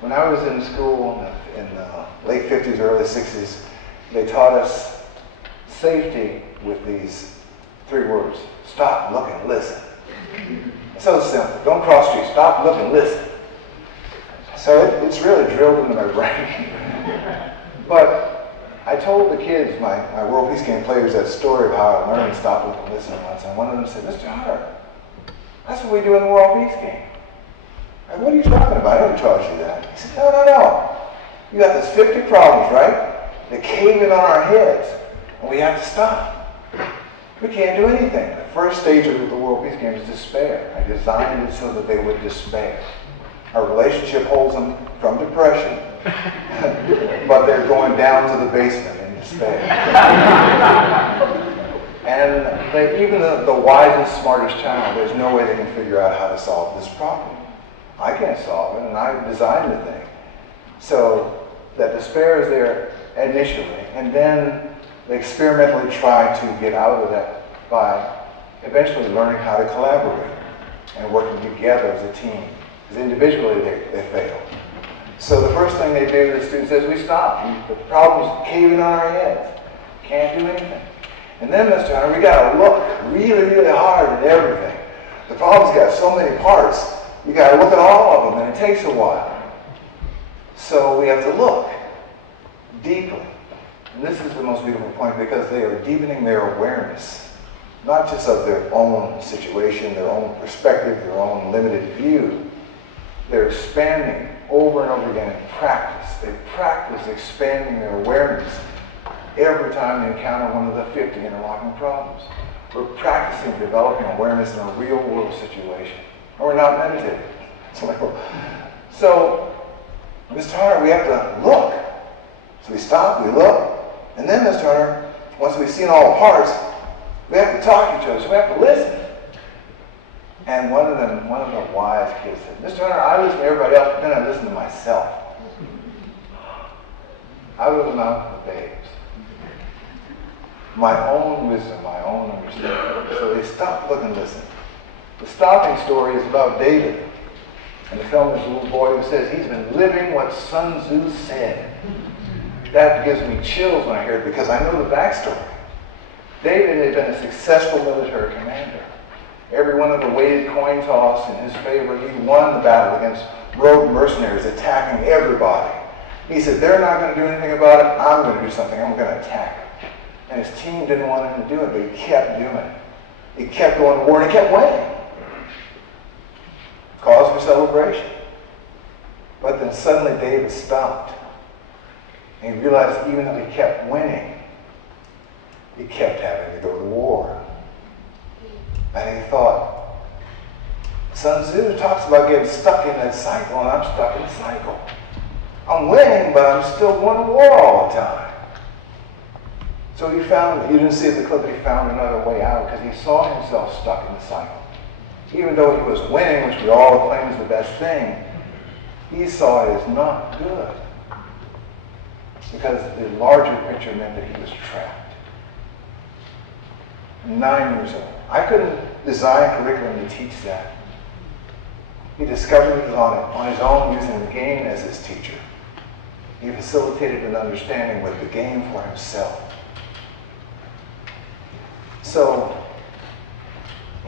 When I was in school in the late 50s, early 60s, they taught us safety with these 3 words. Stop, look, and listen. It's so simple. Don't cross the street. Stop, look, and listen. So it's really drilled into my brain. But I told the kids, my World Peace Game players, that story of how I learned to stop, look, and listen once. And one of them said, Mr. Hunter, that's what we do in the World Peace Game. I said, what are you talking about? I never taught you that. He said, no. You got this 50 problems, right? They cave in on our heads, and we have to stop. We can't do anything. The first stage of the World Peace Game is despair. I designed it so that they would despair. Our relationship holds them from depression, but they're going down to the basement in despair. And even the wisest, smartest child, there's no way they can figure out how to solve this problem. I can't solve it, and I designed the thing. So that despair is there initially, and then they experimentally try to get out of that by eventually learning how to collaborate and working together as a team. Because individually they fail. So the first thing they do, the student says, we stop. The problem's caving on our heads. Can't do anything. And then, Mr. Hunter, we got to look really, really hard at everything. The problem's got so many parts, you got to look at all of them, and it takes a while. So we have to look deeply. And this is the most beautiful point, because they are deepening their awareness, not just of their own situation, their own perspective, their own limited view, they're expanding over and over again in practice. They practice expanding their awareness every time they encounter one of the 50 interlocking problems. We're practicing developing awareness in a real world situation. And we're not meditating. So, Mr. Hunter, we have to look. So we stop, we look, and then, Mr. Hunter, once we've seen all the parts, we have to talk to each other, so we have to listen. And one of the wise kids said, Mr. Hunter, I listen to everybody else, but then I listen to myself. I was a mountain of babes. My own wisdom, my own understanding. So they stopped, look, and listen. The stopping story is about David. In the film, there's a little boy who says he's been living what Sun Tzu said. That gives me chills when I hear it because I know the backstory. David had been a successful military commander. Every one of the weighted coin toss in his favor, he won the battle against rogue mercenaries attacking everybody. He said, they're not going to do anything about it, I'm going to do something, I'm going to attack them. And his team didn't want him to do it, but he kept doing it. He kept going to war and he kept winning. Cause for celebration. But then suddenly David stopped. And he realized even though he kept winning, he kept having to go to war. And he thought, Sun Tzu talks about getting stuck in that cycle, and I'm stuck in the cycle. I'm winning, but I'm still going to war all the time. So he found, you didn't see it the clip, but he found another way out because he saw himself stuck in the cycle. Even though he was winning, which we all claim is the best thing, he saw it as not good. Because the larger picture meant that he was trapped. 9 years old. I couldn't design curriculum to teach that. He discovered it on his own using the game as his teacher. He facilitated an understanding with the game for himself. So,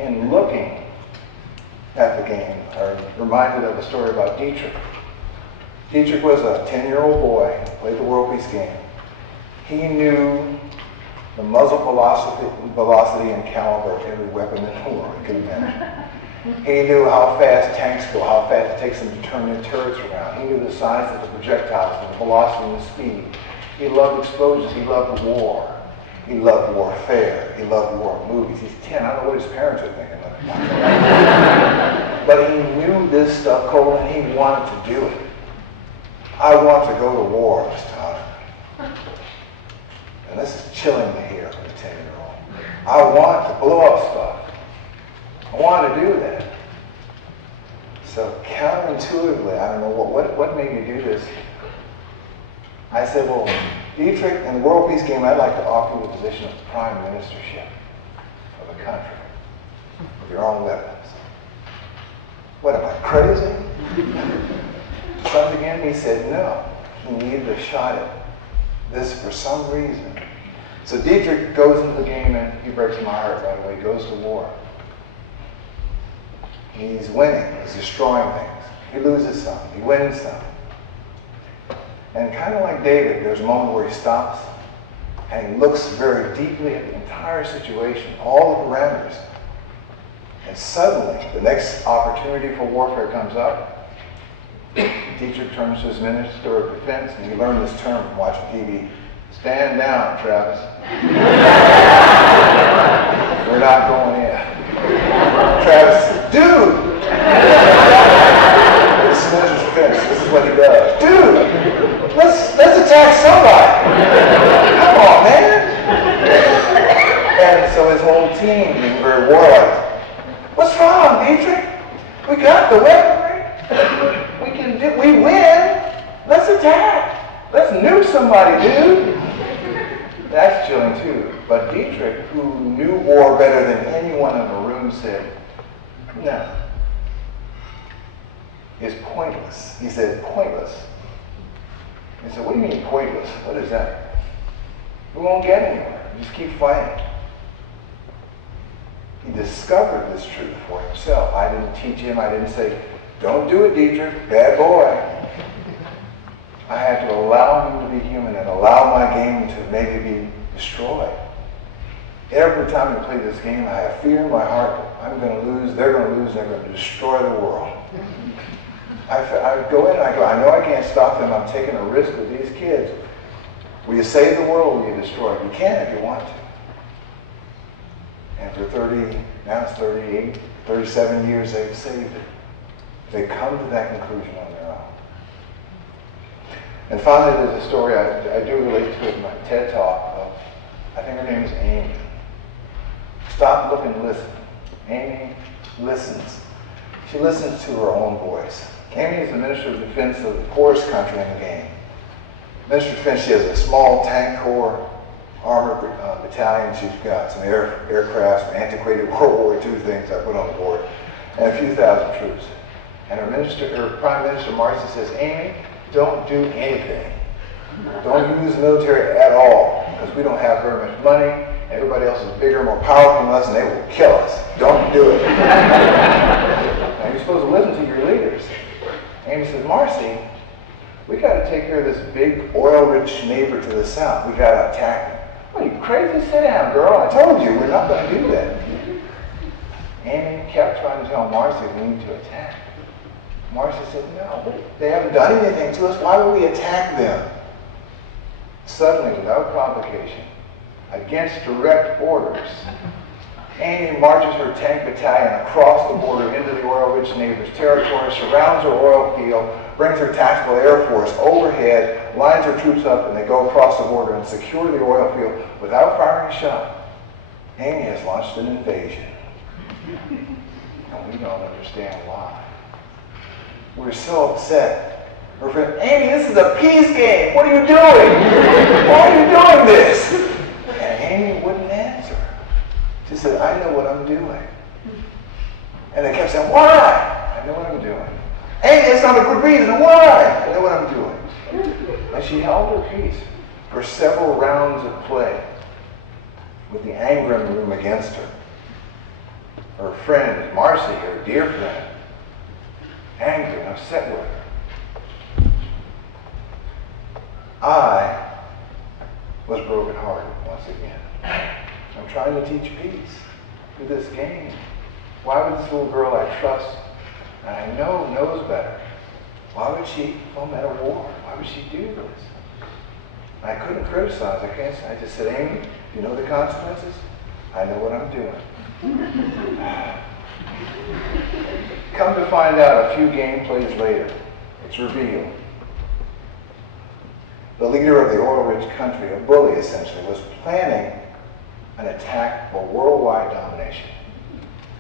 in looking at the game, I'm reminded of a story about Dietrich. Dietrich was a 10-year-old boy who played the world peace game. He knew the muzzle velocity and caliber of every weapon in the world, you can imagine. He knew how fast tanks go, how fast it takes them to turn their turrets around. He knew the size of the projectiles, the velocity and the speed. He loved explosions. He loved war. He loved warfare. He loved war movies. He's 10. I don't know what his parents are thinking of him. But he knew this stuff cold and he wanted to do it. I want to go to war, Mr. Hunter. And this is chilling to hear from a 10-year-old. I want to blow up stuff. I want to do that. So counterintuitively, I don't know what made me do this. I said, well, Dietrich, in the world peace game, I'd like to offer you the position of prime ministership of a country with your own weapons. What, am I crazy? Something in me said no. He needed a shot at this for some reason. So Dietrich goes into the game and he breaks my heart right away. He goes to war. He's winning. He's destroying things. He loses some. He wins some. And kind of like David, there's a moment where he stops and he looks very deeply at the entire situation, all the parameters. And suddenly, the next opportunity for warfare comes up. Dietrich turns to his minister of defense and he learned this term from watching TV. Stand down, Travis. We're not going in. Travis says, dude! This is minister's defense. This is what he does. Dude! Let's attack somebody! Come on, man! And so his whole team, being very warlike, what's wrong, Dietrich? We got the weaponry. We win. Let's attack. Let's nuke somebody, dude. That's chilling too. But Dietrich, who knew war better than anyone in the room, said, no. It's pointless. He said, pointless. He said, what do you mean pointless? What is that? We won't get anywhere. Just keep fighting. He discovered this truth for himself. I didn't teach him. I didn't say, don't do it, Dietrich. Bad boy. I had to allow him to be human and allow my game to maybe be destroyed. Every time I play this game, I have fear in my heart. I'm going to lose. They're going to lose. They're going to destroy the world. I would go in and I go, I know I can't stop them. I'm taking a risk with these kids. Will you save the world or will you destroy it? You can if you want to. And for now it's 38, 37 years, they've saved it. They come to that conclusion on their own. And finally, there's a story I do relate to in my TED Talk of, I think her name is Amy. Stop, look, and listen. Amy listens. She listens to her own voice. Amy is the Minister of Defense of the poorest country in the game. Minister of Defense, she has a small tank corps, armored battalion. She's got some aircraft, some antiquated World War II things I put on board, and a few thousand troops. And her Prime Minister, Marcy, says, Amy, don't do anything. Don't use the military at all, because we don't have very much money. Everybody else is bigger, more powerful than us, and they will kill us. Don't do it. Now, you're supposed to listen to your leaders. Amy says, Marcy, we got to take care of this big oil-rich neighbor to the south. We got to attack him. What, are you crazy? Sit down, girl. I told you, we're not going to do that. Amy kept trying to tell Marcy we need to attack. Marcy said, no, they haven't done anything to us. Why would we attack them? Suddenly, without provocation, against direct orders, Amy marches her tank battalion across the border into the oil-rich neighbor's territory, surrounds her oil field, brings her tactical air force overhead, lines her troops up, and they go across the border and secure the oil field without firing a shot. Amy has launched an invasion. And we don't understand why. We're so upset. Her friend, Amy, this is a peace game. What are you doing? Why are you doing this? And Amy wouldn't answer. She said, I know what I'm doing. And they kept saying, why? I know what I'm doing. Amy, it's not a good reason. Why? I know what I'm doing. And she held her peace for several rounds of play with the anger in the room against her. Her friend, Marcy, her dear friend, angry and upset with her. I was brokenhearted once again. I'm trying to teach peace through this game. Why would this little girl I trust and I know knows better, why would she foment a war? Why would she do this? And I couldn't criticize. I just said, Amy, do you know the consequences? I know what I'm doing. Come to find out a few game plays later, it's revealed. The leader of the oil-rich country, a bully essentially, was planning an attack for worldwide domination.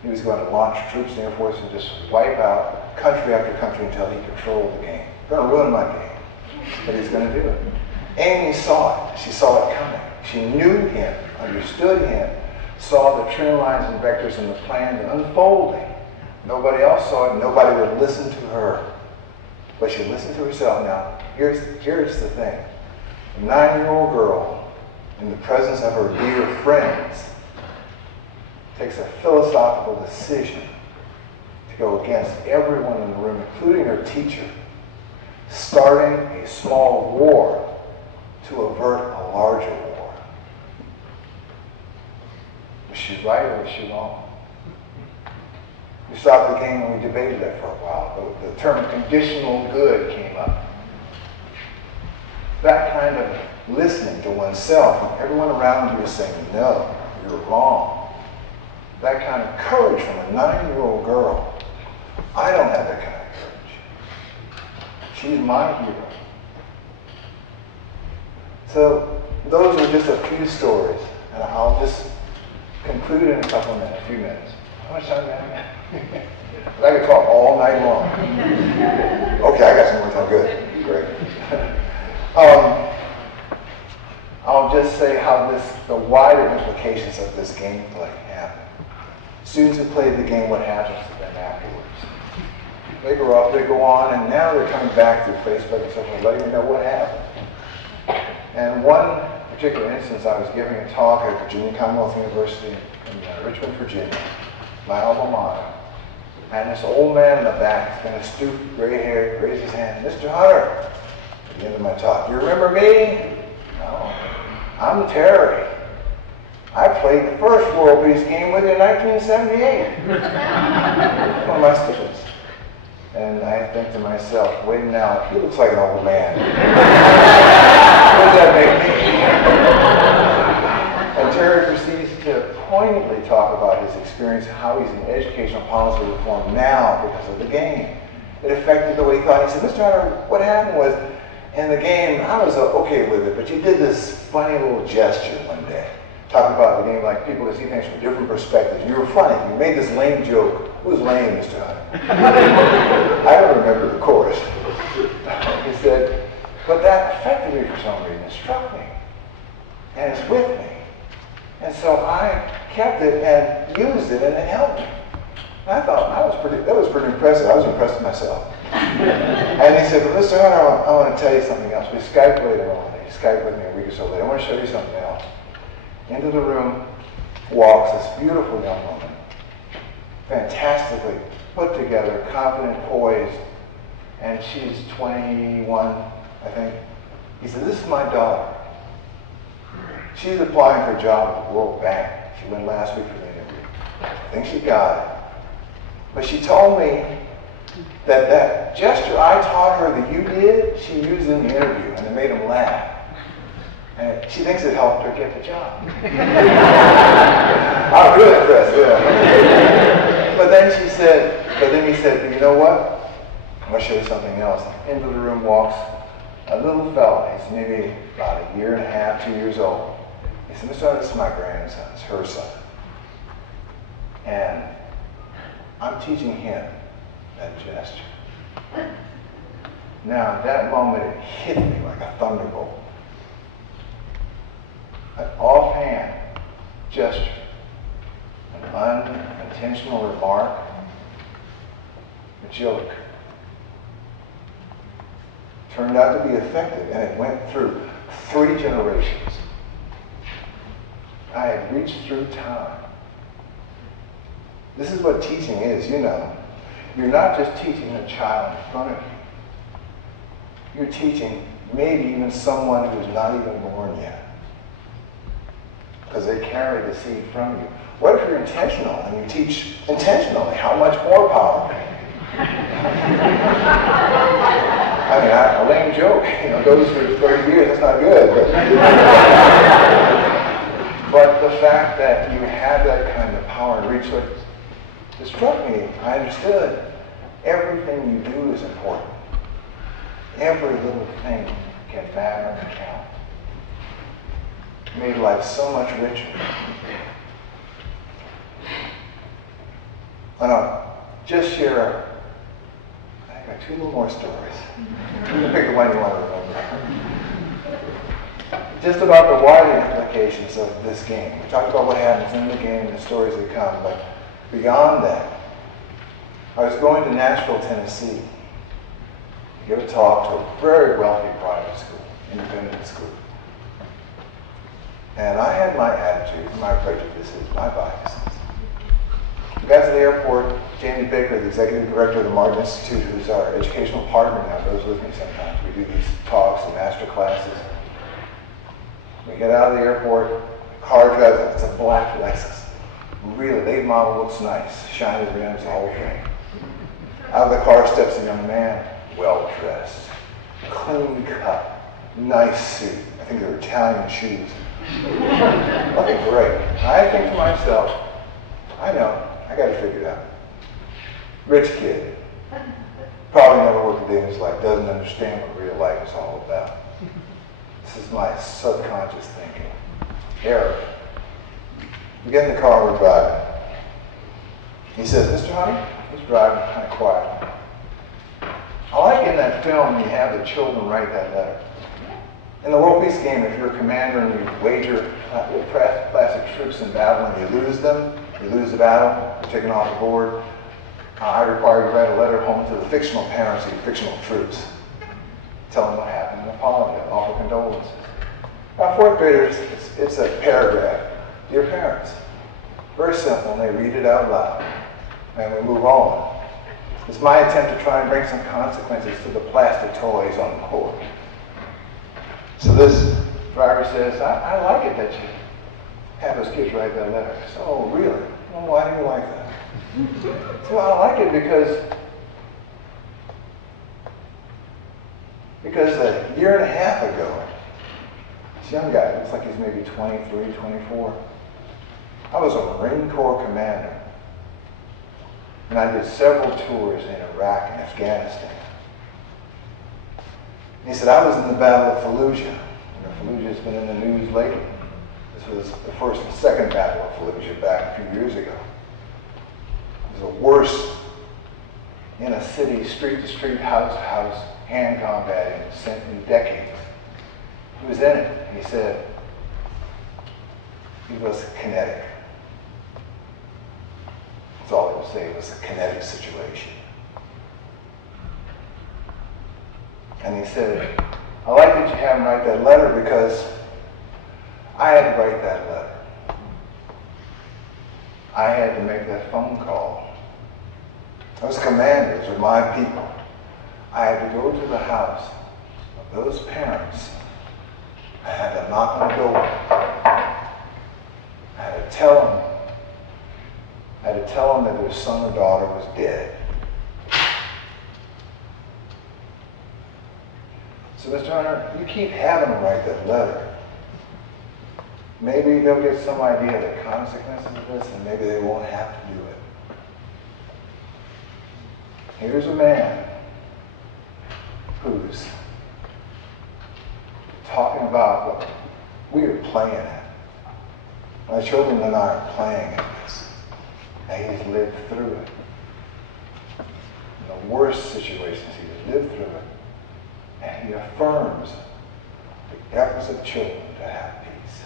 He was going to launch troops and air force and just wipe out country after country until he controlled the game. Going to ruin my game, but he's going to do it. Amy saw it. She saw it coming. She knew him, understood him, saw the trend lines and vectors in the plan unfolding. Nobody else saw it. Nobody would listen to her. But she listened to herself. Now, here's the thing. A 9-year-old girl, in the presence of her dear friends, takes a philosophical decision to go against everyone in the room, including her teacher, starting a small war to avert a larger war. Was she right or was she wrong? We stopped the game and we debated that for a while. The term conditional good came up. That kind of listening to oneself when everyone around you is saying, no, you're wrong. That kind of courage from a 9-year-old girl. I don't have that kind of courage. She's my hero. So those are just a few stories, and I'll just conclude in a few minutes. How much time do I have? I could talk all night long. Okay, I got some more time. Good. Great. I'll just say how the wider implications of this gameplay happen. Students who played the game, what happens to them afterwards? They grow up, they go on, and now they're coming back through Facebook and so forth, letting me know what happened. And one particular instance, I was giving a talk at Virginia Commonwealth University in Richmond, Virginia, my alma mater. And this old man in the back, he's kind of stooped, gray hair, raised his hand, Mr. Hunter, at the end of my talk. You remember me? No. I'm Terry. I played the first World Peace game with you in 1978. One of my students. And And I think to myself, wait now, he looks like an old man. What does that make me? And Terry proceeds to poignantly talk about his experience, how he's in educational policy reform now because of the game. It affected the way he thought. He said, Mr. Hunter, what happened was, in the game, I was okay with it, but you did this funny little gesture one day. Talking about the game like people can see things from different perspectives. You were funny. You made this lame joke. It was lame, Mr. Hunter. I don't remember the chorus. He said, but that affected me for some reason. It struck me. And it's with me. And so I kept it and used it, and it helped me. And I thought that was pretty impressive. I was impressed with myself. And he said, well, Mr. Hunter, I want to tell you something else. We Skyped later on. He Skyped with me a week or so later. I want to show you something else. Into the room walks this beautiful young woman, fantastically put together, confident, poised, and she's 21, I think. He said, this is my daughter. She's applying for a job at the World Bank. She went last week for the interview. I think she got it. But she told me that gesture I taught her that you did, she used in the interview, and it made him laugh. And she thinks it helped her get the job. I was really impressed, yeah. But then he said, but you know what? I'm going to show you something else. Into the room walks a little fella. He's maybe about a year and a half, 2 years old. He said, Mr. Hunter, this is my grandson. It's her son. And I'm teaching him that gesture. Now, at that moment, it hit me like a thunderbolt. An offhand gesture, an unintentional remark, a joke, turned out to be effective, and it went through 3 generations. I had reached through time. This is what teaching is, you know. You're not just teaching a child in front of you. You're teaching maybe even someone who's not even born yet, because they carry the seed from you. What if you're intentional and you teach intentionally? How much more powerful? I mean, a lame joke, goes for 30 years, that's not good. But the fact that you have that kind of power and reach, it struck me. I understood everything you do is important. Every little thing can matter and count. Made life so much richer. Just share, I got 2 little more stories. You can pick the one you want to remember. Just about the wider implications of this game. We talked about what happens in the game and the stories that come, but beyond that, I was going to Nashville, Tennessee to give a talk to a very wealthy private school, independent school. And I had my attitude, my prejudices, my biases. We got to the airport. Jamie Baker, the executive director of the Martin Institute, who's our educational partner now, goes with me sometimes. We do these talks and master classes. We get out of the airport, the car drives up. It's a black Lexus. Really, late model, looks nice. Shiny rims, the whole thing. Out of the car steps a young man, well-dressed, clean cut, nice suit. I think they're Italian shoes. Looking great. I think to myself, I know, I got to figure it out. Rich kid. Probably never worked a day in his life, doesn't understand what real life is all about. This is my subconscious thinking. Error. We get in the car, we're driving. He says, Mr. Hunter, he's driving kind of quiet. I like in that film you have the children write that letter. In the World Peace game, if you're a commander and you wager classic troops in battle and you lose them, you lose the battle, you're taken off the board, I require you to write a letter home to the fictional parents of your fictional troops. Tell them what happened and apologize, offer condolences. Now, 4th graders, it's a paragraph. Dear parents, very simple, and they read it out loud. And we move on. It's my attempt to try and bring some consequences to the plastic toys on the board. So this driver says, I like it that you have those kids write that letter. I said, oh, really? Well, why do you like that? So I like it because Because a year and a half ago, this young guy, looks like he's maybe 23, 24, I was a Marine Corps commander. And I did several tours in Iraq and Afghanistan. And he said, I was in the Battle of Fallujah. You know, Fallujah's been in the news lately. This was the first and second Battle of Fallujah back a few years ago. It was the worst in a city, street-to-street, house-to-house, hand combat in decades. He was in it, and he said it was kinetic. That's all he would say. It was a kinetic situation. And he said, I like that you have him write that letter because I had to write that letter. I had to make that phone call. Those commanders are my people. I had to go to the house of those parents. I had to knock on the door. I had to tell them that their son or daughter was dead. So, Mr. Hunter, you keep having them write that letter. Maybe they'll get some idea of the consequences of this, and maybe they won't have to do it. Here's a man who's talking about what we are playing at. My children and I are playing at this. And he's lived through it. In the worst situations, he's lived through it. And he affirms the efforts of children to have peace.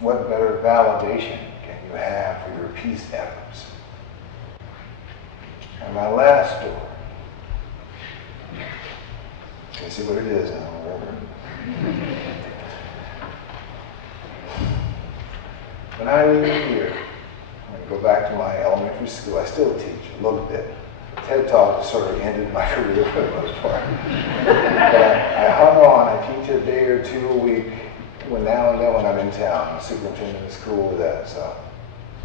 What better validation can you have for your peace efforts? And my last story. Can you see what it is now? When I leave here, I'm going to go back to my elementary school. I still teach a little bit. TED Talk has sort of ended my career for the most part. But I hung on. I teach a day or two a week. Now and then when I'm in town, I'm superintendent of school with that. So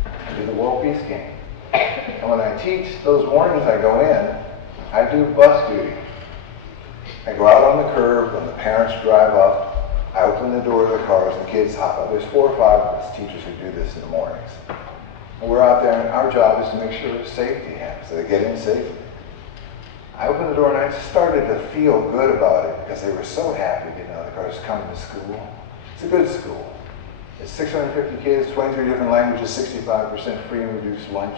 I do the World Peace Game. And when I teach, those mornings I go in, I do bus duty. I go out on the curb when the parents drive up. I open the door of the cars and the kids hop up. There's 4 or 5 of us teachers who do this in the mornings. And we're out there and our job is to make sure safety happens, so they get in safely. I opened the door and I started to feel good about it because they were so happy getting out of the cars coming to school. It's a good school. It's 650 kids, 23 different languages, 65% free and reduced lunch.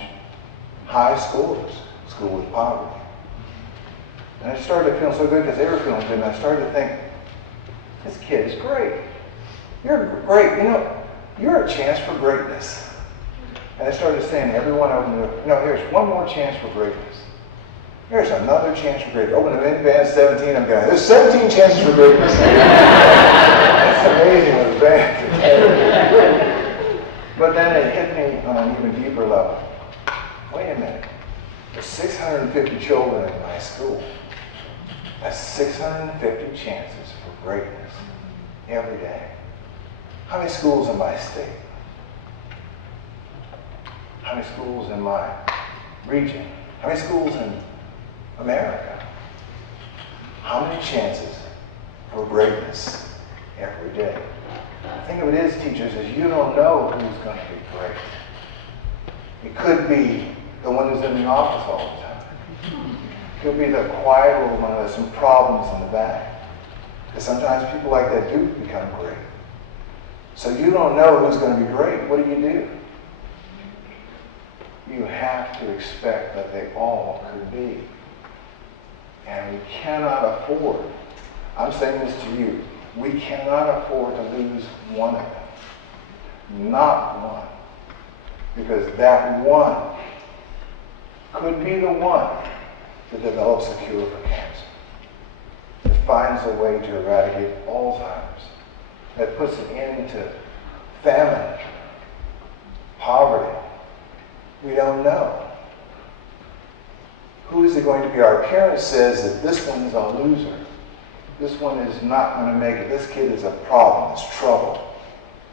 High schoolers, school with poverty. And I started feeling so good because they were feeling good, and I started to think, this kid is great. You're great. You know, you're a chance for greatness. And I started saying to everyone, here's one more chance for greatness. Here's another chance for greatness. Open the band 17, I'm going, there's 17 chances for greatness. That's amazing what the band can do. But then it hit me on an even deeper level. Wait a minute. There's 650 children in my school. That's 650 chances for greatness every day. How many schools in my state? How many schools in my region? How many schools in America? How many chances for greatness every day? The thing of it is, teachers, is you don't know who's going to be great. It could be the one who's in the office all the time. It could be the quiet little one who has some problems in the back. Because sometimes people like that do become great. So you don't know who's going to be great. What do? You have to expect that they all could be. And we cannot afford, I'm saying this to you, we cannot afford to lose one of them. Not one. Because that one could be the one that develops a cure for cancer, that finds a way to eradicate Alzheimer's, that puts an end to famine, poverty. We don't know. Who is it going to be? Our parent says that this one is a loser. This one is not going to make it. This kid is a problem. It's trouble.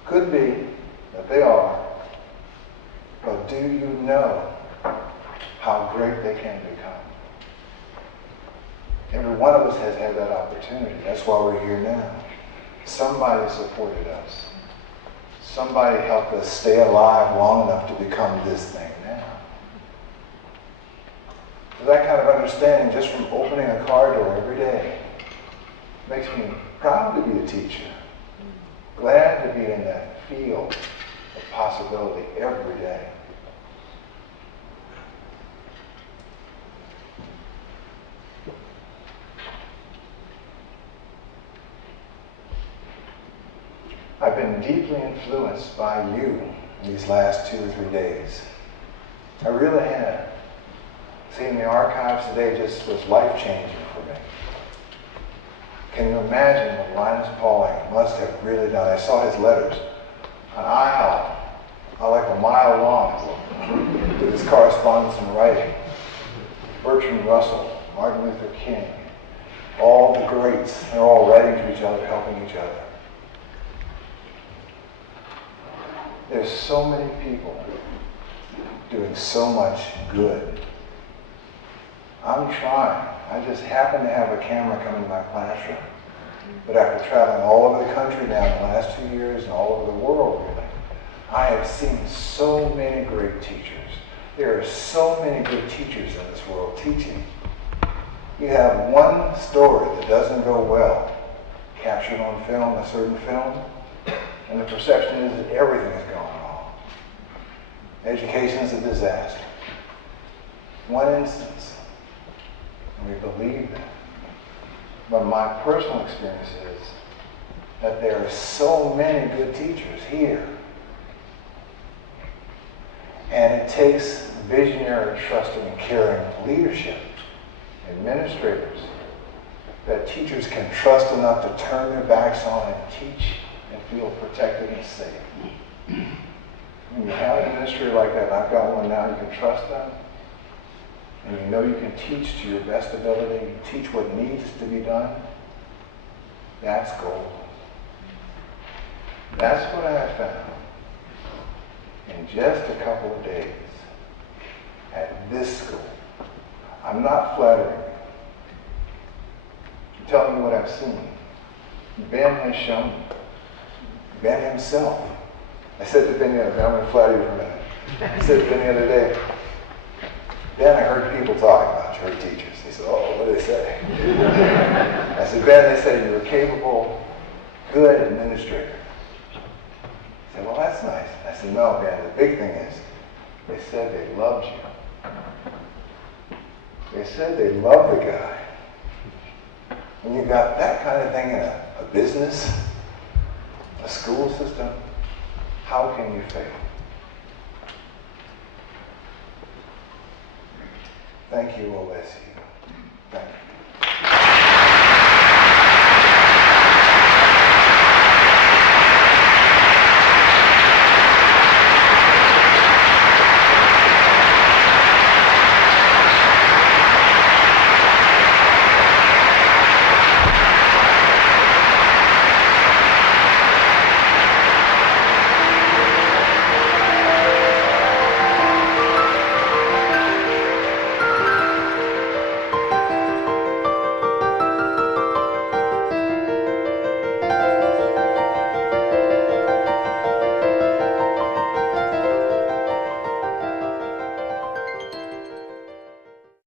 Could be that they are. But do you know how great they can become? Every Every one of us has had that opportunity. That's why we're here now. Somebody supported us. Somebody helped us stay alive long enough to become this thing now. So that kind of understanding, just from opening a car door every day, makes me proud to be a teacher. Glad to be in that field of possibility every day. I've been deeply influenced by you in these last 2 or 3 days. I really have. Seeing the archives today just was life-changing for me. Can you imagine what Linus Pauling must have really done? I saw his letters, an aisle, like a mile long, with his correspondence and writing. Bertrand Russell, Martin Luther King, all the greats, they're all writing to each other, helping each other. There's so many people doing so much good. I'm trying. I just happen to have a camera come into my classroom. But after traveling all over the country now in the last 2 years and all over the world, really, I have seen so many great teachers. There are so many good teachers in this world teaching. You have one story that doesn't go well, captured on film, a certain film, and the perception is that everything is going wrong. Education is a disaster. One instance, and we believe that. But my personal experience is that there are so many good teachers here. And it takes visionary, trusting, and caring leadership, administrators, that teachers can trust enough to turn their backs on and teach and feel protected and safe. When you have an administrator like that, and I've got one now, you can trust them, and you know you can teach to your best ability, you teach what needs to be done, that's gold. That's what I have found in just a couple of days at this school. I'm not flattering you. I'm telling you what I've seen. Ben has shown me. Ben himself. I said to Ben the other day, I'm going to flatter you for a minute. I said to Ben the other day, Ben, I heard people talking about you, heard teachers. He said, oh, what did they say? I said, Ben, they said you were capable, good administrator. He said, well, that's nice. I said, no, Ben, the big thing is, they said they loved you. They said they loved the guy. When you got that kind of thing in a business, a school system, how can you fail? Thank you, OSU.